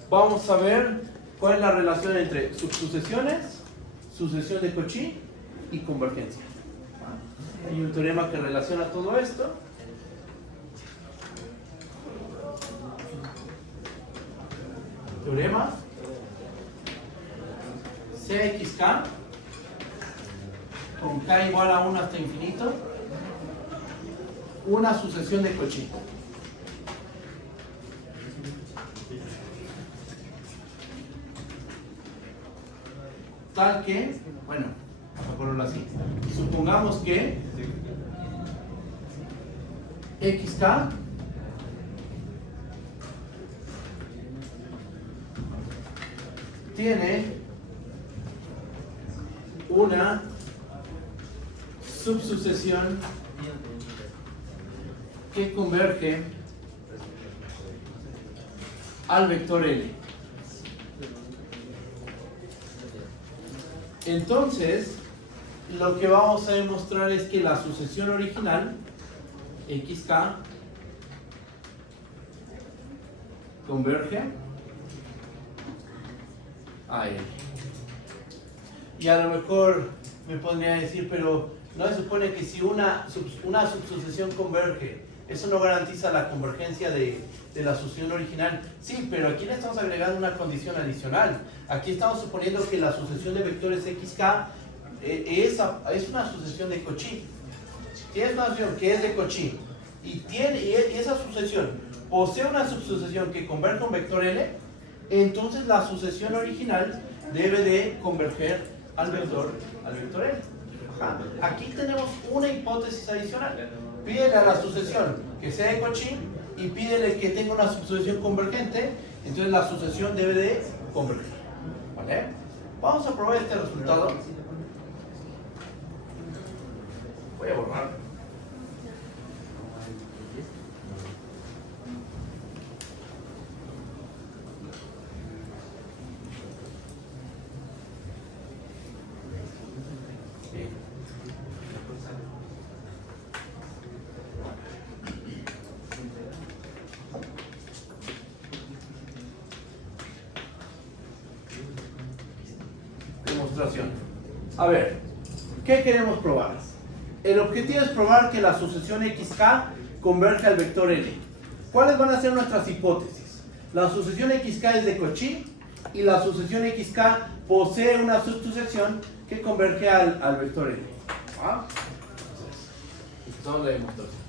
Vamos a ver cuál es la relación entre subsucesiones, sucesión de Cauchy y convergencia. Hay un teorema que relaciona todo esto. Teorema CXK con K igual a 1 hasta infinito, una sucesión de Cauchy. Tal que, bueno, vamos a ponerlo así. Supongamos que XK tiene una subsucesión que converge al vector L. Entonces, lo que vamos a demostrar es que la sucesión original, xk, converge a L. Y a lo mejor me podría decir, pero no se supone que si una subsucesión converge, eso no garantiza la convergencia de la sucesión original. Sí, pero aquí le estamos agregando una condición adicional. Aquí estamos suponiendo que la sucesión de vectores xk es una sucesión de Cauchy. Tienes una sucesión que es de Cauchy y esa sucesión posee una subsucesión que converge a un vector L, entonces la sucesión original debe de converger al vector L. Ajá. Aquí tenemos una hipótesis adicional. Pídele a la sucesión que sea de Cauchy y pídele que tenga una subsucesión convergente, entonces la sucesión debe de converger. ¿Vale? Vamos a probar este resultado. Voy a borrar. Demostración. A ver, ¿qué queremos probar? El objetivo es probar que la sucesión xk converge al vector L. ¿Cuáles van a ser nuestras hipótesis? La sucesión xk es de Cauchy y la sucesión xk posee una subsucesión que converge al vector L. ¿Ah? Esta es la demostración.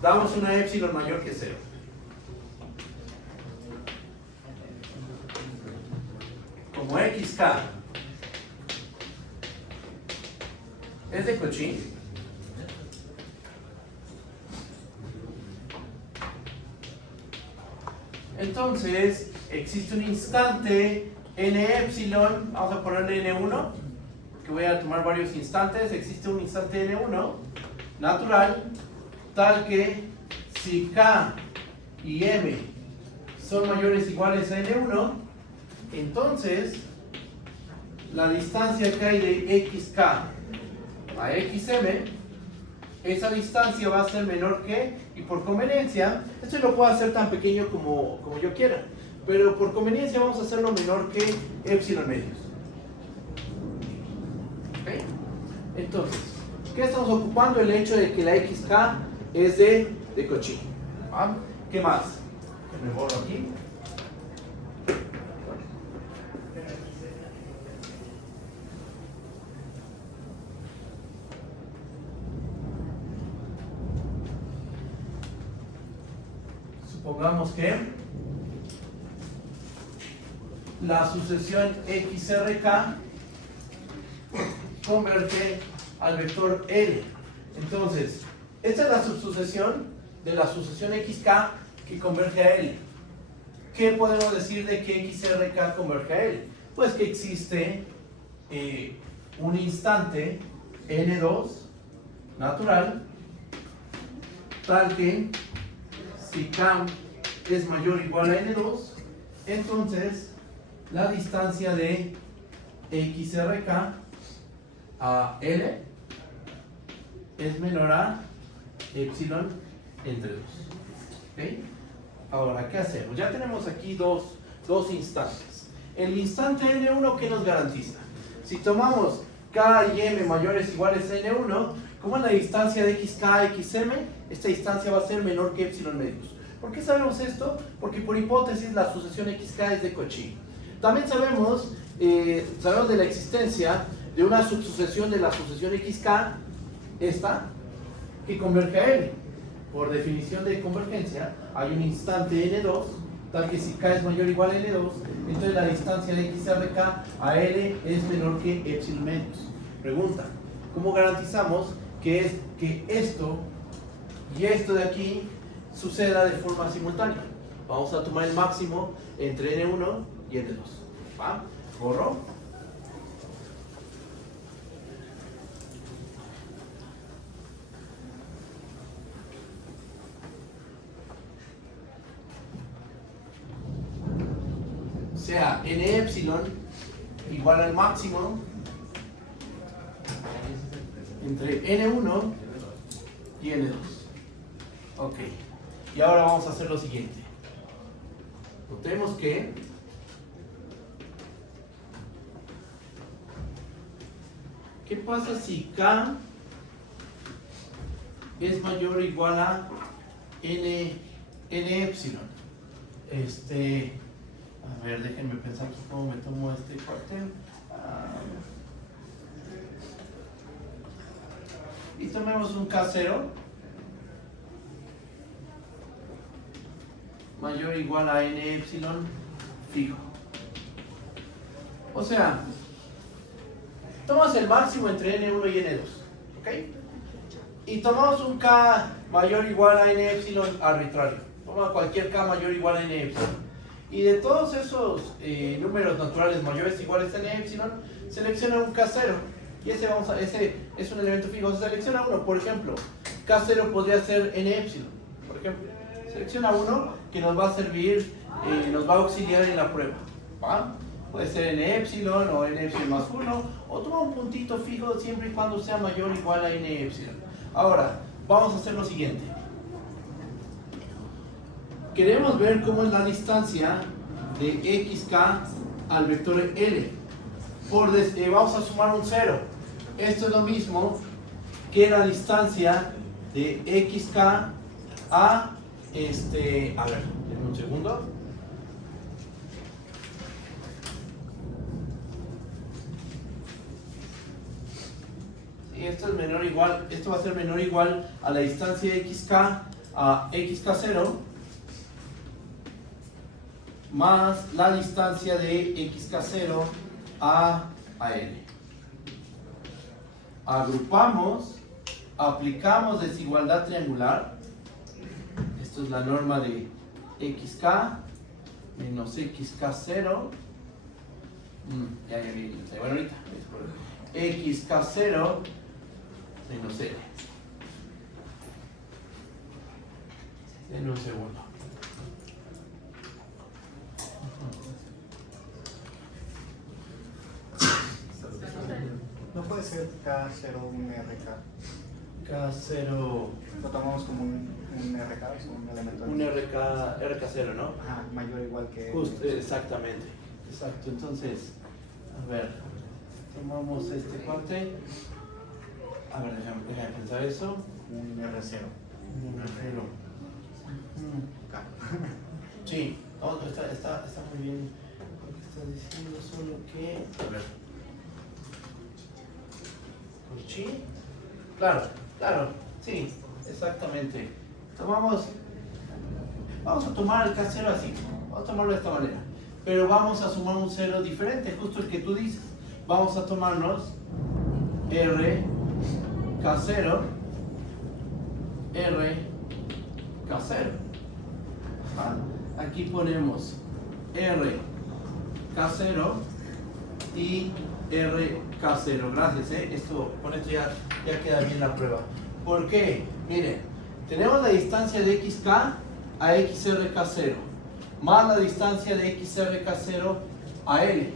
Damos una epsilon mayor que 0. Como xk es de Cauchy, entonces existe un instante n epsilon, vamos a ponerle n1, que voy a tomar varios instantes. Existe un instante n1 natural, tal que si k y m son mayores o iguales a n1, entonces la distancia que hay de xk a xm, esa distancia va a ser menor que, y por conveniencia, esto lo puedo hacer tan pequeño como yo quiera, pero por conveniencia vamos a hacerlo menor que epsilon medios. ¿Okay? Entonces, ¿qué estamos ocupando? El hecho de que la xk es de Cauchy. ¿Ah? ¿Qué más? Me borro aquí. Supongamos que la sucesión XRK converge al vector L. Entonces, esta es la subsucesión de la sucesión XK que converge a L. ¿Qué podemos decir de que XRK converge a L? Pues que existe un instante N2 natural, tal que si K es mayor o igual a N2, entonces la distancia de XRK a L es menor a epsilon entre 2. ¿Okay? Ahora, ¿qué hacemos? Ya tenemos aquí dos instantes. El instante N1, ¿qué nos garantiza? Si tomamos K y M mayores o iguales a N1, ¿cómo es la distancia de XK a XM? Esta distancia va a ser menor que epsilon medios. ¿Por qué sabemos esto? Porque por hipótesis la sucesión XK es de Cauchy. También sabemos de la existencia de una subsucesión de la sucesión XK, esta, que converge a L. Por definición de convergencia, hay un instante N2, tal que si K es mayor o igual a N2, entonces la distancia de XRK a L es menor que epsilon medios. Pregunta, ¿cómo garantizamos que esto y esto de aquí suceda de forma simultánea? Vamos a tomar el máximo entre N1 y N2. ¿Va? Borro. Sea N epsilon igual igual al máximo entre N1 y N2. Ok. Y ahora vamos a hacer lo siguiente. Notemos que ¿qué pasa si K es mayor o igual a N epsilon? A ver, déjenme pensar aquí cómo me tomo este cuartel. Y tomemos un K0 mayor o igual a N epsilon fijo. O sea, tomas el máximo entre N1 y N2, ¿ok? Y tomamos un K mayor o igual a N epsilon arbitrario. Toma cualquier K mayor o igual a N epsilon. Y de todos esos números naturales mayores o iguales a N epsilon, selecciona un K0. Y ese es un elemento fijo. Se selecciona uno, por ejemplo, K0 podría ser N epsilon. Por ejemplo, selecciona uno que nos va a servir, nos va a auxiliar en la prueba. ¿Va? Puede ser N epsilon o N epsilon más 1, o toma un puntito fijo siempre y cuando sea mayor o igual a N epsilon. Ahora, vamos a hacer lo siguiente. Queremos ver cómo es la distancia de xk al vector L. Vamos a sumar un 0. Esto es lo mismo que la distancia de xk a a ver, denme un segundo. Y esto es menor o igual, esto va a ser menor o igual a la distancia de xk a xk0 más la distancia de xk0 a L. Agrupamos, aplicamos desigualdad triangular. Esto es la norma de xk menos xk0. Bueno, ahorita. xk0 menos L. En un segundo. No puede ser K0 un RK. K0. Lo tomamos como un RK, es un elemento. Un RK0, ¿no? Ajá, mayor o igual que. Justo, exactamente. Exacto. Entonces, a ver, tomamos este cuate. A ver, déjame pensar eso. Un R0. Un R0. K. Sí, no, está muy bien. Porque está diciendo solo que. A ver. ¿Sí? Claro, sí, exactamente. Vamos a tomar el K0 así, vamos a tomarlo de esta manera, pero vamos a sumar un 0 diferente, justo el que tú dices. Vamos a tomarnos R, K0, R, K0. Aquí ponemos R, K0 y RK0, gracias, con esto ya queda bien la prueba. ¿Por qué? Miren, tenemos la distancia de xk a xrk0 más la distancia de xrk0 a L.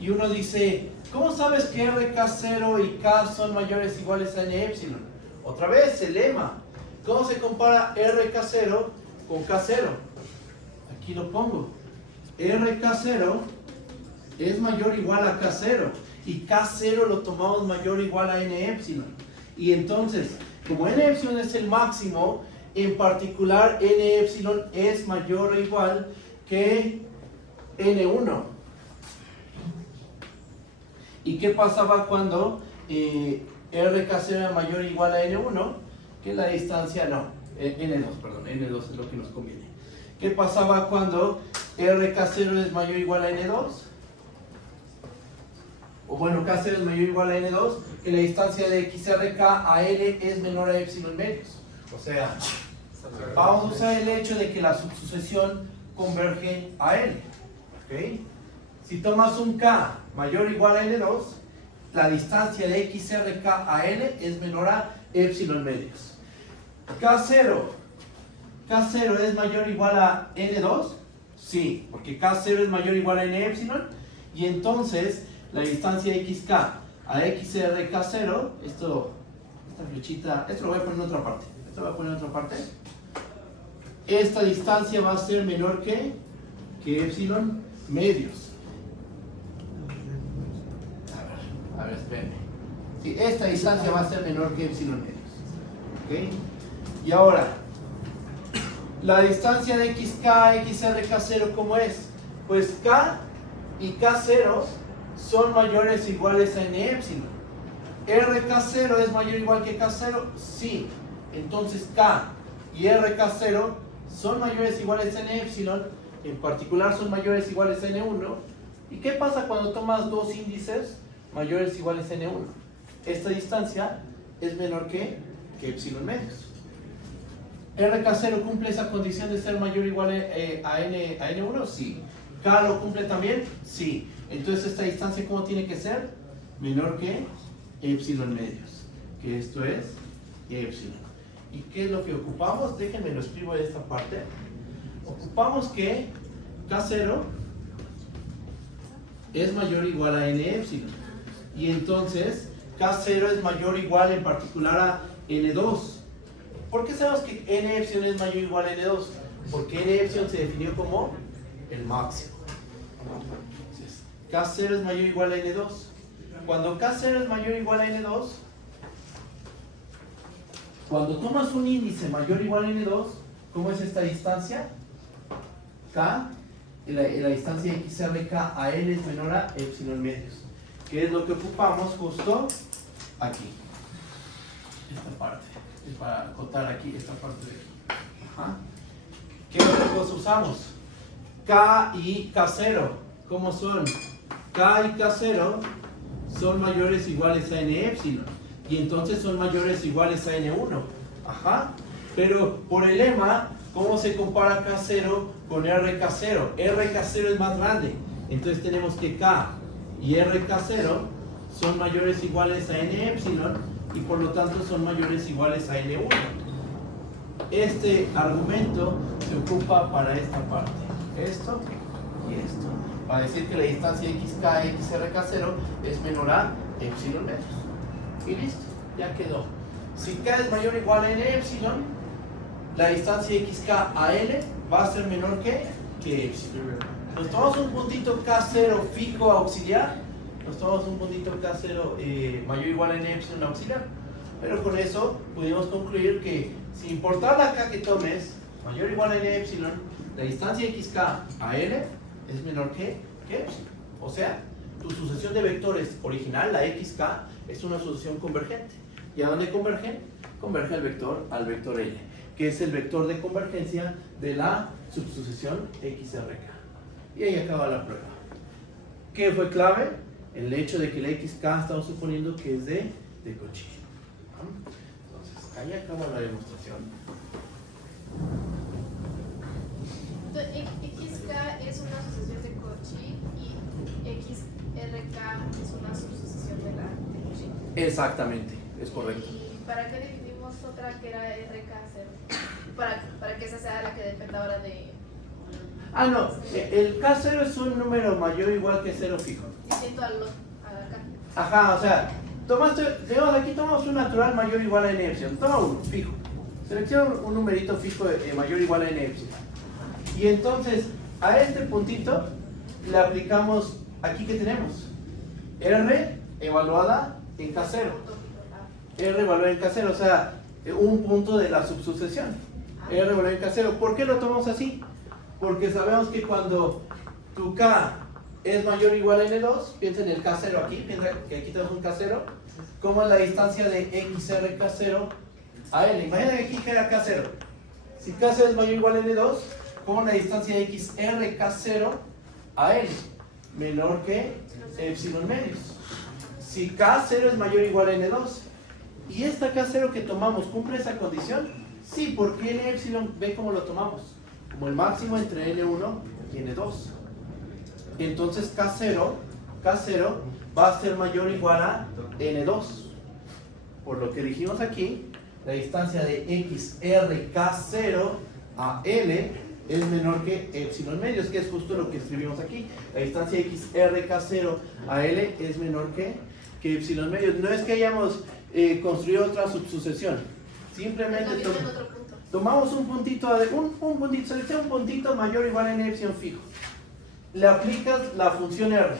Y uno dice, ¿cómo sabes que RK0 y K son mayores o iguales a N epsilon? Otra vez, el lema. ¿Cómo se compara RK0 con K0? Aquí lo pongo. RK0 es mayor o igual a K0 y K0 lo tomamos mayor o igual a N epsilon. Y entonces, como N epsilon es el máximo, en particular N epsilon es mayor o igual que N1. ¿Y qué pasaba cuando RK0 era mayor o igual a N1? Que la distancia N2 es lo que nos conviene. ¿Qué pasaba cuando RK0 es mayor o igual a N2? O bueno, K0 es mayor o igual a N2, que la distancia de XRK a L es menor a epsilon medios. O sea, vamos a usar el hecho de que la subsucesión converge a L. ¿Okay? Si tomas un K mayor o igual a N2, la distancia de XRK a L es menor a epsilon medios. K0 es mayor o igual a N2, sí, porque K0 es mayor o igual a N epsilon, Y entonces la distancia xk a xrk0, esta flechita, esto lo voy a poner en otra parte. Esta distancia va a ser menor que epsilon medios. A ver, espérenme. Sí, esta distancia va a ser menor que epsilon medios. ¿Ok? Y ahora, la distancia de xk a xrk0, ¿cómo es? Pues k y k0 son mayores o iguales a n epsilon. RK0 es mayor o igual que K0, sí. Entonces K y RK0 son mayores o iguales a N epsilon, en particular son mayores o iguales a N1. ¿Y qué pasa cuando tomas dos índices mayores o iguales a N1? Esta distancia es menor que epsilon medios. ¿RK0 cumple esa condición de ser mayor o igual a N1? Sí. ¿K lo cumple también? Sí. Entonces esta distancia, ¿cómo tiene que ser? Menor que epsilon medios, que esto es epsilon. ¿Y qué es lo que ocupamos? Déjenme lo escribo de esta parte. Ocupamos que K0 es mayor o igual a N epsilon. Y entonces K0 es mayor o igual en particular a N2. ¿Por qué sabemos que N epsilon es mayor o igual a N2? Porque N epsilon se definió como el máximo. Entonces, K0 es mayor o igual a N2. Cuando K0 es mayor o igual a N2, cuando tomas un índice mayor o igual a N2, ¿cómo es esta distancia? K, la distancia XRK a L es menor a epsilon medios. ¿Qué es lo que ocupamos justo aquí? Esta parte. Es para acotar aquí esta parte de aquí. Ajá. ¿Qué otra cosa usamos? K y K0. ¿Cómo son? K y K0 son mayores o iguales a N epsilon. Y entonces son mayores o iguales a N1. Ajá. Pero por el lema, ¿cómo se compara K0 con RK0? RK0 es más grande. Entonces tenemos que K y RK0 son mayores o iguales a N epsilon y por lo tanto son mayores o iguales a N1. Este argumento se ocupa para esta parte. Esto y esto. Para decir que la distancia XK a XRK0 es menor a epsilon medios. Y listo, ya quedó. Si K es mayor o igual a N epsilon, la distancia XK a L va a ser menor que epsilon. Nos tomamos un puntito K0 fijo auxiliar, nos tomamos un puntito K0 mayor o igual a N epsilon auxiliar. Pero con eso pudimos concluir que sin importar la K que tomes, mayor o igual a N epsilon, la distancia XK a L es menor que epsilon. O sea, tu sucesión de vectores original, la XK, es una sucesión convergente. ¿Y a dónde convergen? Converge al vector L, que es el vector de convergencia de la subsucesión XRK. Y ahí acaba la prueba. ¿Qué fue clave? El hecho de que la XK estamos suponiendo que es de Cauchy. Entonces, ahí acaba la demostración. XK es una sucesión de Cauchy y XRK es una subsucesión de Cauchy. Exactamente, es correcto. ¿Y para qué definimos otra que era RK0? Para que esa sea la que dependa ahora de... Ah, no, el K0 es un número mayor o igual que 0 fijo. Distinto a acá. Ajá, o sea, digamos, aquí tomamos un natural mayor o igual a N epsilon. Toma uno, fijo. Selecciona un numerito fijo mayor o igual a N epsilon. Y entonces, a este puntito le aplicamos, aquí que tenemos, R evaluada en K0. R evaluada en K0, o sea, un punto de la subsucesión. R evaluada en K0. ¿Por qué lo tomamos así? Porque sabemos que cuando tu K es mayor o igual a N2, piensa en el K0 aquí, piensa que aquí tenemos un K0, ¿cómo es la distancia de XRK0 a L? Imagina que aquí queda K0. Si K0 es mayor o igual a N2, ¿cómo es la distancia de XRK0 a L? Menor que epsilon medios. Si K0 es mayor o igual a N2, ¿y esta K0 que tomamos cumple esa condición? Sí, porque N epsilon, ve cómo lo tomamos, como el máximo entre N1 y N2. Entonces K0 va a ser mayor o igual a N2. Por lo que dijimos aquí, la distancia de XRK0 a L es menor que epsilon medios, que es justo lo que escribimos aquí. La distancia XRK0 a L es menor que epsilon medios. No es que hayamos construido otra subsucesión, simplemente tomamos un puntito, selecciona un puntito mayor o igual a n epsilon fijo. Le aplicas la función R,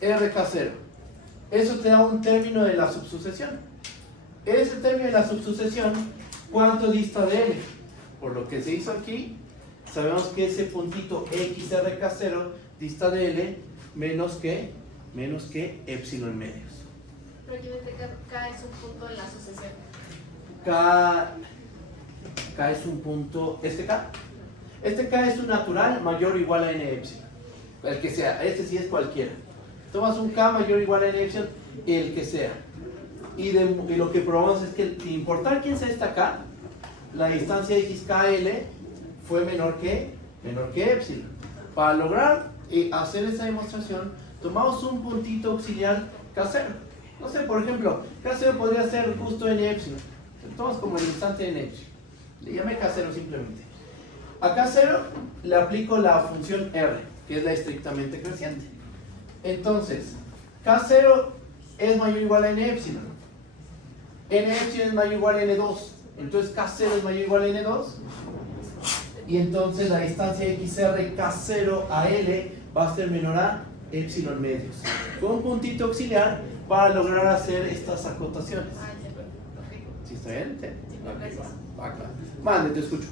RK0. Eso te da un término de la subsucesión. Ese término de la subsucesión, ¿cuánto dista de L? Por lo que se hizo aquí, sabemos que ese puntito XRK0 dista de L menos que epsilon medios. Pero aquí mete K es un punto en la sucesión. K es un punto, este K es un natural mayor o igual a n epsilon, el que sea, este sí es cualquiera. Tomas un K mayor o igual a n epsilon, el que sea, y lo que probamos es que sin importar quién sea esta K, la distancia XKL fue menor que epsilon. Para lograr hacer esa demostración, tomamos un puntito auxiliar K0. No sé, por ejemplo, K0 podría ser justo n epsilon. Entonces, como el instante n epsilon. Le llamé K0 simplemente. A K0 le aplico la función R, que es la estrictamente creciente. Entonces, K0 es mayor o igual a n epsilon. N epsilon es mayor o igual a n2. Entonces K0 es mayor o igual a n2. Y entonces la distancia XR K0 a L va a ser menor a epsilon medios. Con un puntito auxiliar para lograr hacer estas acotaciones. ¿Sí está bien? Sí. Va, claro. Mande, te escucho.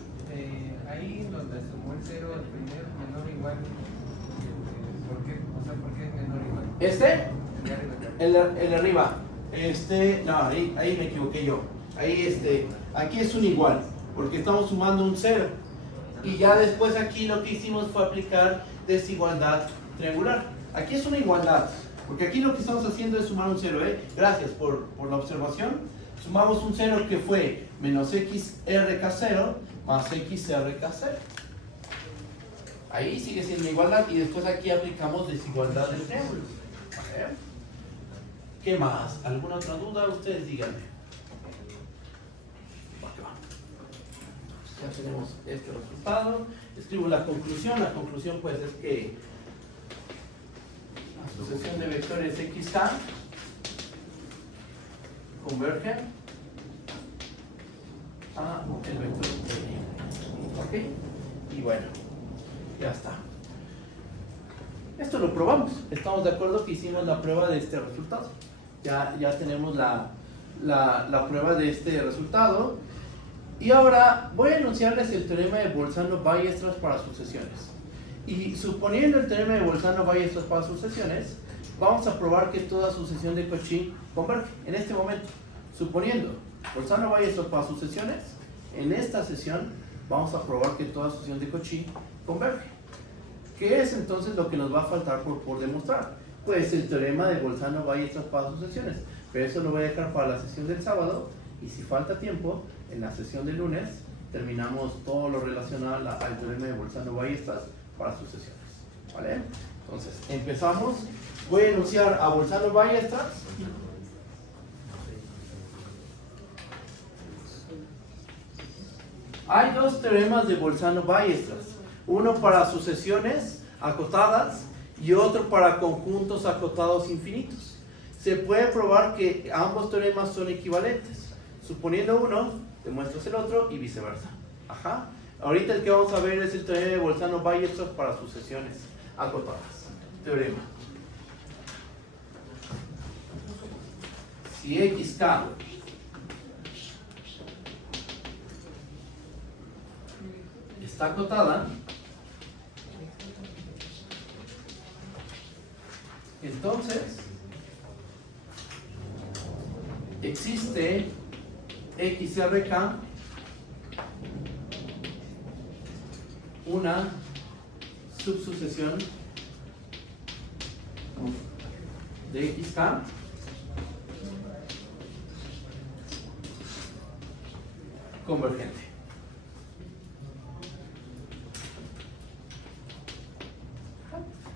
Ahí donde sumó el 0 al primero, menor o igual. ¿Por qué? O sea, ¿por qué es menor o igual? El de arriba. No, ahí me equivoqué yo. Aquí es un igual, porque estamos sumando un 0. Y ya después aquí lo que hicimos fue aplicar desigualdad triangular. Aquí es una igualdad, porque aquí lo que estamos haciendo es sumar un 0, Gracias por la observación. Sumamos un 0 que fue menos XRK0 más XRK0. Ahí sigue siendo una igualdad y después aquí aplicamos desigualdad de triángulos. ¿Qué más? ¿Alguna otra duda? Ustedes díganme. Ya tenemos este resultado. Escribo la conclusión. La conclusión pues es que la sucesión de vectores XK convergen a el vector Y. ¿Ok? Y bueno, ya está. Esto lo probamos. Estamos de acuerdo que hicimos la prueba de este resultado. Ya tenemos la prueba de este resultado. Y ahora voy a enunciarles el teorema de Bolzano-Weierstrass para sucesiones. Y suponiendo el teorema de Bolzano-Weierstrass para sucesiones, vamos a probar que toda sucesión de Cauchy converge. En este momento, suponiendo Bolzano-Weierstrass para sucesiones, en esta sesión vamos a probar que toda sucesión de Cauchy converge. ¿Qué es entonces lo que nos va a faltar por demostrar? Pues el teorema de Bolzano-Weierstrass para sucesiones. Pero eso lo voy a dejar para la sesión del sábado. Y si falta tiempo, en la sesión del lunes terminamos todo lo relacionado al teorema de Bolzano-Weierstrass para sucesiones. ¿Vale? Entonces, empezamos. Voy a enunciar a Bolzano-Weierstrass. Hay dos teoremas de Bolzano-Weierstrass. Uno para sucesiones acotadas y otro para conjuntos acotados infinitos. Se puede probar que ambos teoremas son equivalentes. Suponiendo uno, demuestras el otro y viceversa. Ajá. Ahorita el que vamos a ver es el teorema de Bolzano-Weierstrass para sucesiones acotadas. Teorema. Si XK está acotada, entonces existe XRK una subsucesión de XK convergente.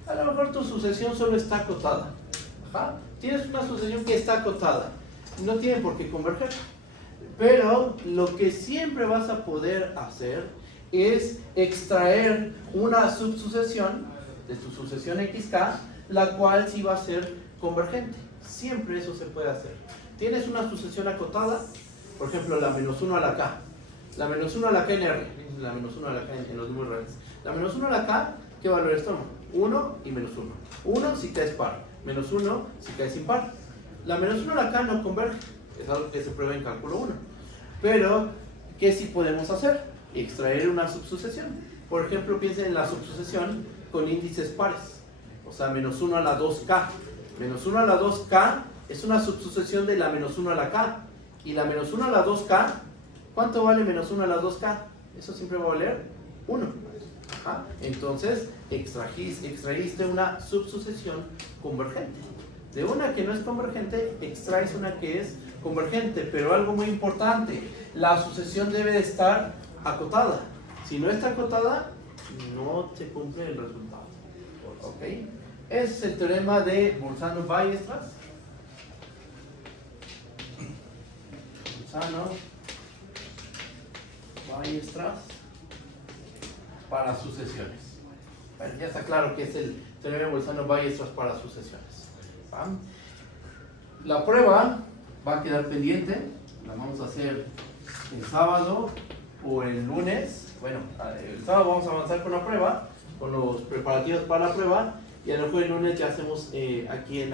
A lo mejor tu sucesión solo está acotada. Ajá. Tienes una sucesión que está acotada. No tiene por qué converger. Pero lo que siempre vas a poder hacer es extraer una subsucesión de tu sucesión XK, la cual sí va a ser convergente. Siempre eso se puede hacer. Tienes una sucesión acotada, por ejemplo, la menos 1 a la K. La menos 1 a la K en R, la menos 1 a la K en los números reales. La menos 1 a la K, ¿qué valores toma? 1 y menos 1. 1 si K es par, menos 1 si K es impar. La menos 1 a la K no converge, es algo que se prueba en cálculo 1. Pero, ¿qué sí podemos hacer? Extraer una subsucesión. Por ejemplo, piensen en la subsucesión con índices pares. O sea, menos 1 a la 2K. Menos 1 a la 2K es una subsucesión de la menos 1 a la K. Y la menos 1 a la 2K, ¿cuánto vale menos 1 a la 2K? Eso siempre va a valer 1. Ajá. Entonces, extraíste una subsucesión convergente. De una que no es convergente, extraes una que es convergente. Pero algo muy importante, la sucesión debe de estar acotada. Si no está acotada, no se cumple el resultado. ¿Ok? Ese es el teorema de Bolzano-Weierstrass. Bolzano-Weierstrass para sucesiones. Bueno, ya está claro que es el teorema de Bolzano-Weierstrass para sucesiones. ¿Va? La prueba va a quedar pendiente. La vamos a hacer el sábado o el lunes. Bueno, el sábado vamos a avanzar con la prueba, con los preparativos para la prueba, y a lo mejor el lunes ya hacemos aquí en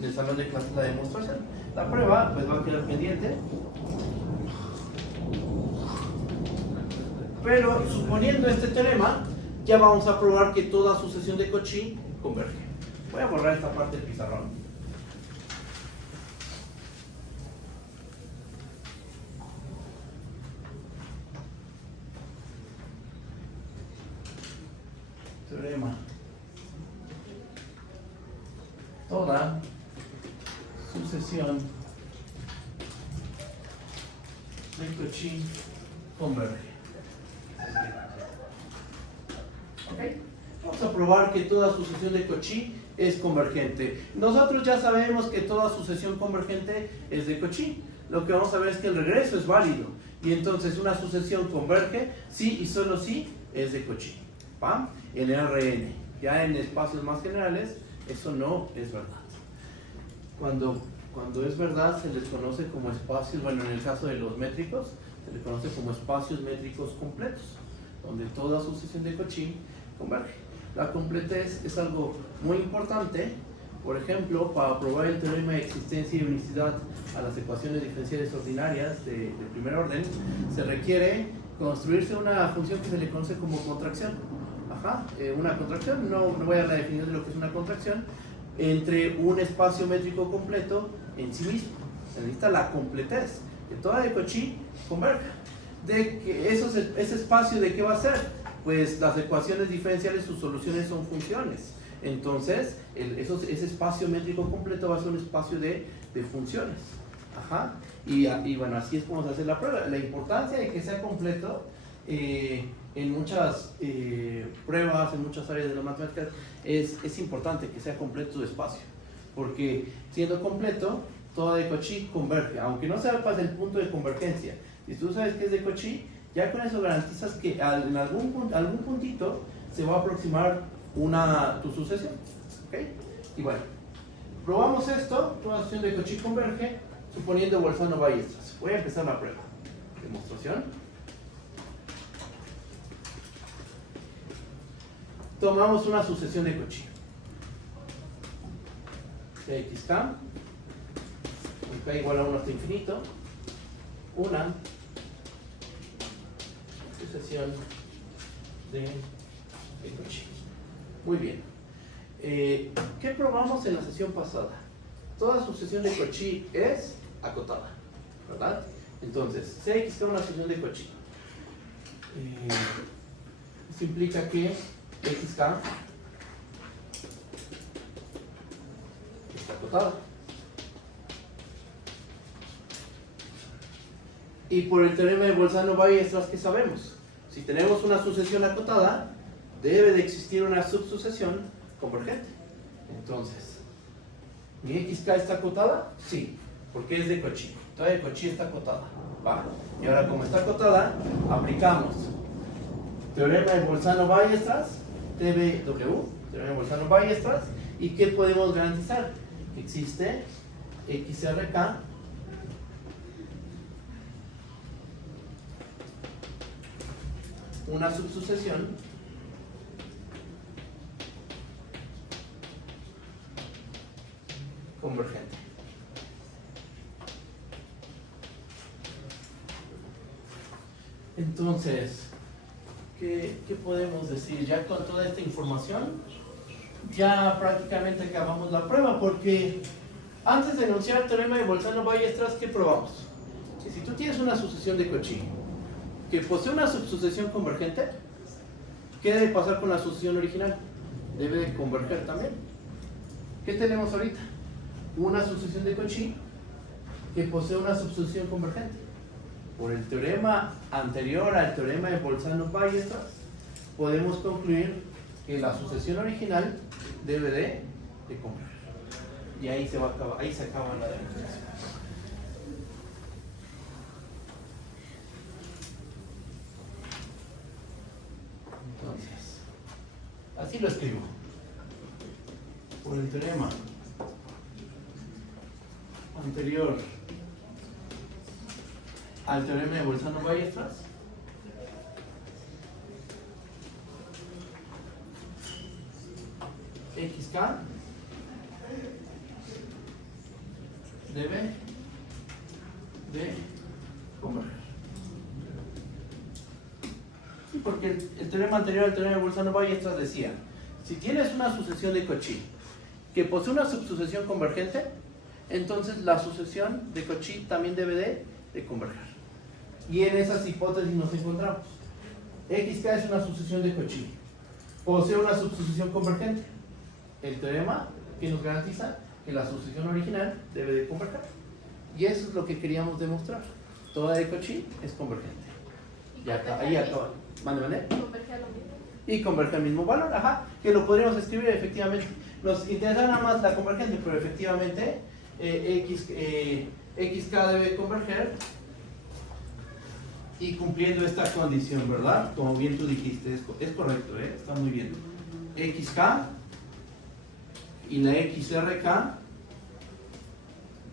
el salón de clases la demostración. La prueba pues va a quedar pendiente, pero suponiendo este teorema, ya vamos a probar que toda sucesión de Cauchy converge. Voy a borrar esta parte del pizarrón. Teorema. Toda sucesión de Cauchy converge. ¿Okay? Vamos a probar que toda sucesión de Cauchy es convergente. Nosotros ya sabemos que toda sucesión convergente es de Cauchy. Lo que vamos a ver es que el regreso es válido. Y entonces una sucesión converge si y solo si es de Cauchy. ¿Va? En Rn. Ya en espacios más generales, eso no es verdad. Cuando es verdad, se les conoce como espacios, bueno, en el caso de los métricos, se les conoce como espacios métricos completos, donde toda sucesión de Cauchy converge. La completez es algo muy importante. Por ejemplo, para probar el teorema de existencia y unicidad a las ecuaciones diferenciales ordinarias de primer orden, se requiere construirse una función que se le conoce como contracción. Una contracción, no voy a dar la definición de lo que es una contracción, entre un espacio métrico completo en sí mismo. Se necesita la completez, que toda de Cauchy converja. De que ese espacio, ¿de qué va a ser? Pues las ecuaciones diferenciales, sus soluciones son funciones. Entonces, ese espacio métrico completo va a ser un espacio de funciones. Y bueno, así es como se hace la prueba. La importancia de que sea completo en muchas pruebas, en muchas áreas de las matemáticas, es importante que sea completo su espacio. Porque siendo completo, toda de Cauchy converge. Aunque no sepas el punto de convergencia, si tú sabes que es de Cauchy, ya con eso garantizas que en algún puntito se va a aproximar tu sucesión. ¿Okay? Y bueno, probamos esto, toda sucesión de Cauchy converge, suponiendo Bolzano-Weierstrass. Voy a empezar la prueba. Demostración. Tomamos una sucesión de Cauchy. CXK, K igual a 1 hasta infinito, una sucesión de Cauchy. Muy bien. ¿Qué probamos en la sesión pasada? Toda sucesión de Cauchy es acotada, ¿verdad? Entonces, CXK es una sucesión de Cauchy. Esto implica que XK está acotada. Y por el teorema de Bolzano-Weierstrass, ¿qué sabemos? Si tenemos una sucesión acotada, debe de existir una subsucesión convergente. Entonces, ¿mi XK está acotada? Sí, porque es de Cauchy. Toda de Cauchy está acotada. ¿Va? Y ahora, como está acotada, aplicamos Teorema de Bolzano-Weierstrass, TBW, teorema de Bolzano-Weierstrass, ¿y qué podemos garantizar? Que existe XRK una subsucesión convergente. Entonces, ¿qué podemos decir? Ya con toda esta información, ya prácticamente acabamos la prueba, porque antes de enunciar el teorema de Bolzano-Weierstrass, ¿qué probamos? Que si tú tienes una sucesión de Cauchy que posee una subsucesión convergente, ¿qué debe pasar con la sucesión original? Debe de converger también. ¿Qué tenemos ahorita? Una sucesión de Cauchy que posee una subsucesión convergente. Por el teorema anterior al teorema de Bolzano-Weierstrass, podemos concluir que la sucesión original debe de converger. Y ahí se acaba la demostración. Entonces, así lo escribo. Por el teorema anterior al teorema de Bolzano-Weierstrass, XK debe de converger. Sí, porque el teorema anterior al teorema de Bolzano-Weierstrass decía, si tienes una sucesión de Cauchy que posee una subsucesión convergente, entonces la sucesión de Cauchy también debe de converger. Y en esas hipótesis nos encontramos. XK es una sucesión de Cauchy, posee una subsucesión convergente. El teorema que nos garantiza que la sucesión original debe de converger. Y eso es lo que queríamos demostrar. Toda de Cauchy es convergente. Y acá, ahí acaba. Mande. Converge a lo mismo. Y converge al mismo valor, ajá, que lo podríamos escribir efectivamente. Nos interesa nada más la convergente, pero efectivamente XK debe converger y cumpliendo esta condición, ¿verdad? Como bien tú dijiste, es correcto, está muy bien. XK y la XRK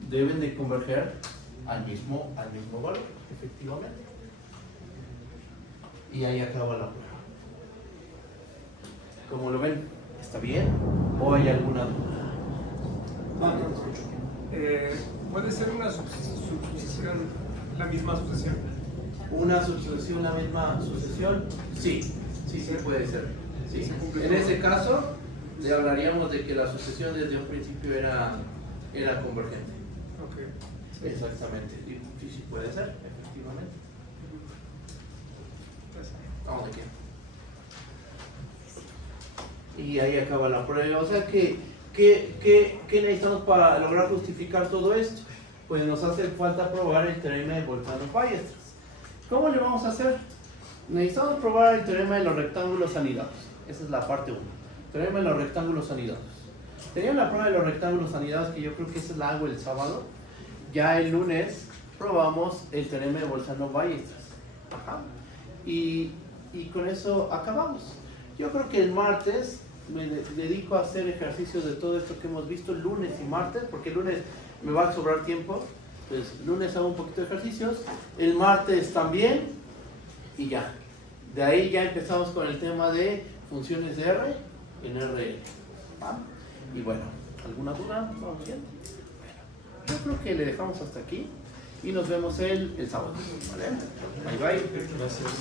deben de converger al mismo valor, efectivamente. Y ahí acaba la prueba. Como lo ven, ¿está bien? ¿O hay alguna duda? No te escucho. ¿Puede ser una subsucesión la misma sucesión? ¿Una subsucesión la misma sucesión? Sí puede ser. Sí. En ese caso, le hablaríamos de que la sucesión desde un principio era convergente. Okay. Exactamente. Sí puede ser, efectivamente. Vamos aquí. Y ahí acaba la prueba. O sea que, ¿qué necesitamos para lograr justificar todo esto? Pues nos hace falta probar el teorema de Bolzano-Weierstrass. ¿Cómo le vamos a hacer? Necesitamos probar el teorema de los rectángulos anidados. Esa es la parte 1. Teorema de los rectángulos anidados. Tenían la prueba de los rectángulos anidados, que yo creo que esa la hago el sábado. Ya el lunes probamos el teorema de Bolzano-Weierstrass. Ajá. Y con eso acabamos. Yo creo que el martes me dedico a hacer ejercicios de todo esto que hemos visto, lunes y martes, porque el lunes me va a sobrar tiempo. Entonces, el lunes hago un poquito de ejercicios, el martes también, y ya. De ahí ya empezamos con el tema de funciones de R en RL. ¿Ah? Y bueno, ¿alguna duda? ¿Vamos bien? Bueno, yo creo que le dejamos hasta aquí y nos vemos el sábado. ¿Vale? Bye bye. Gracias.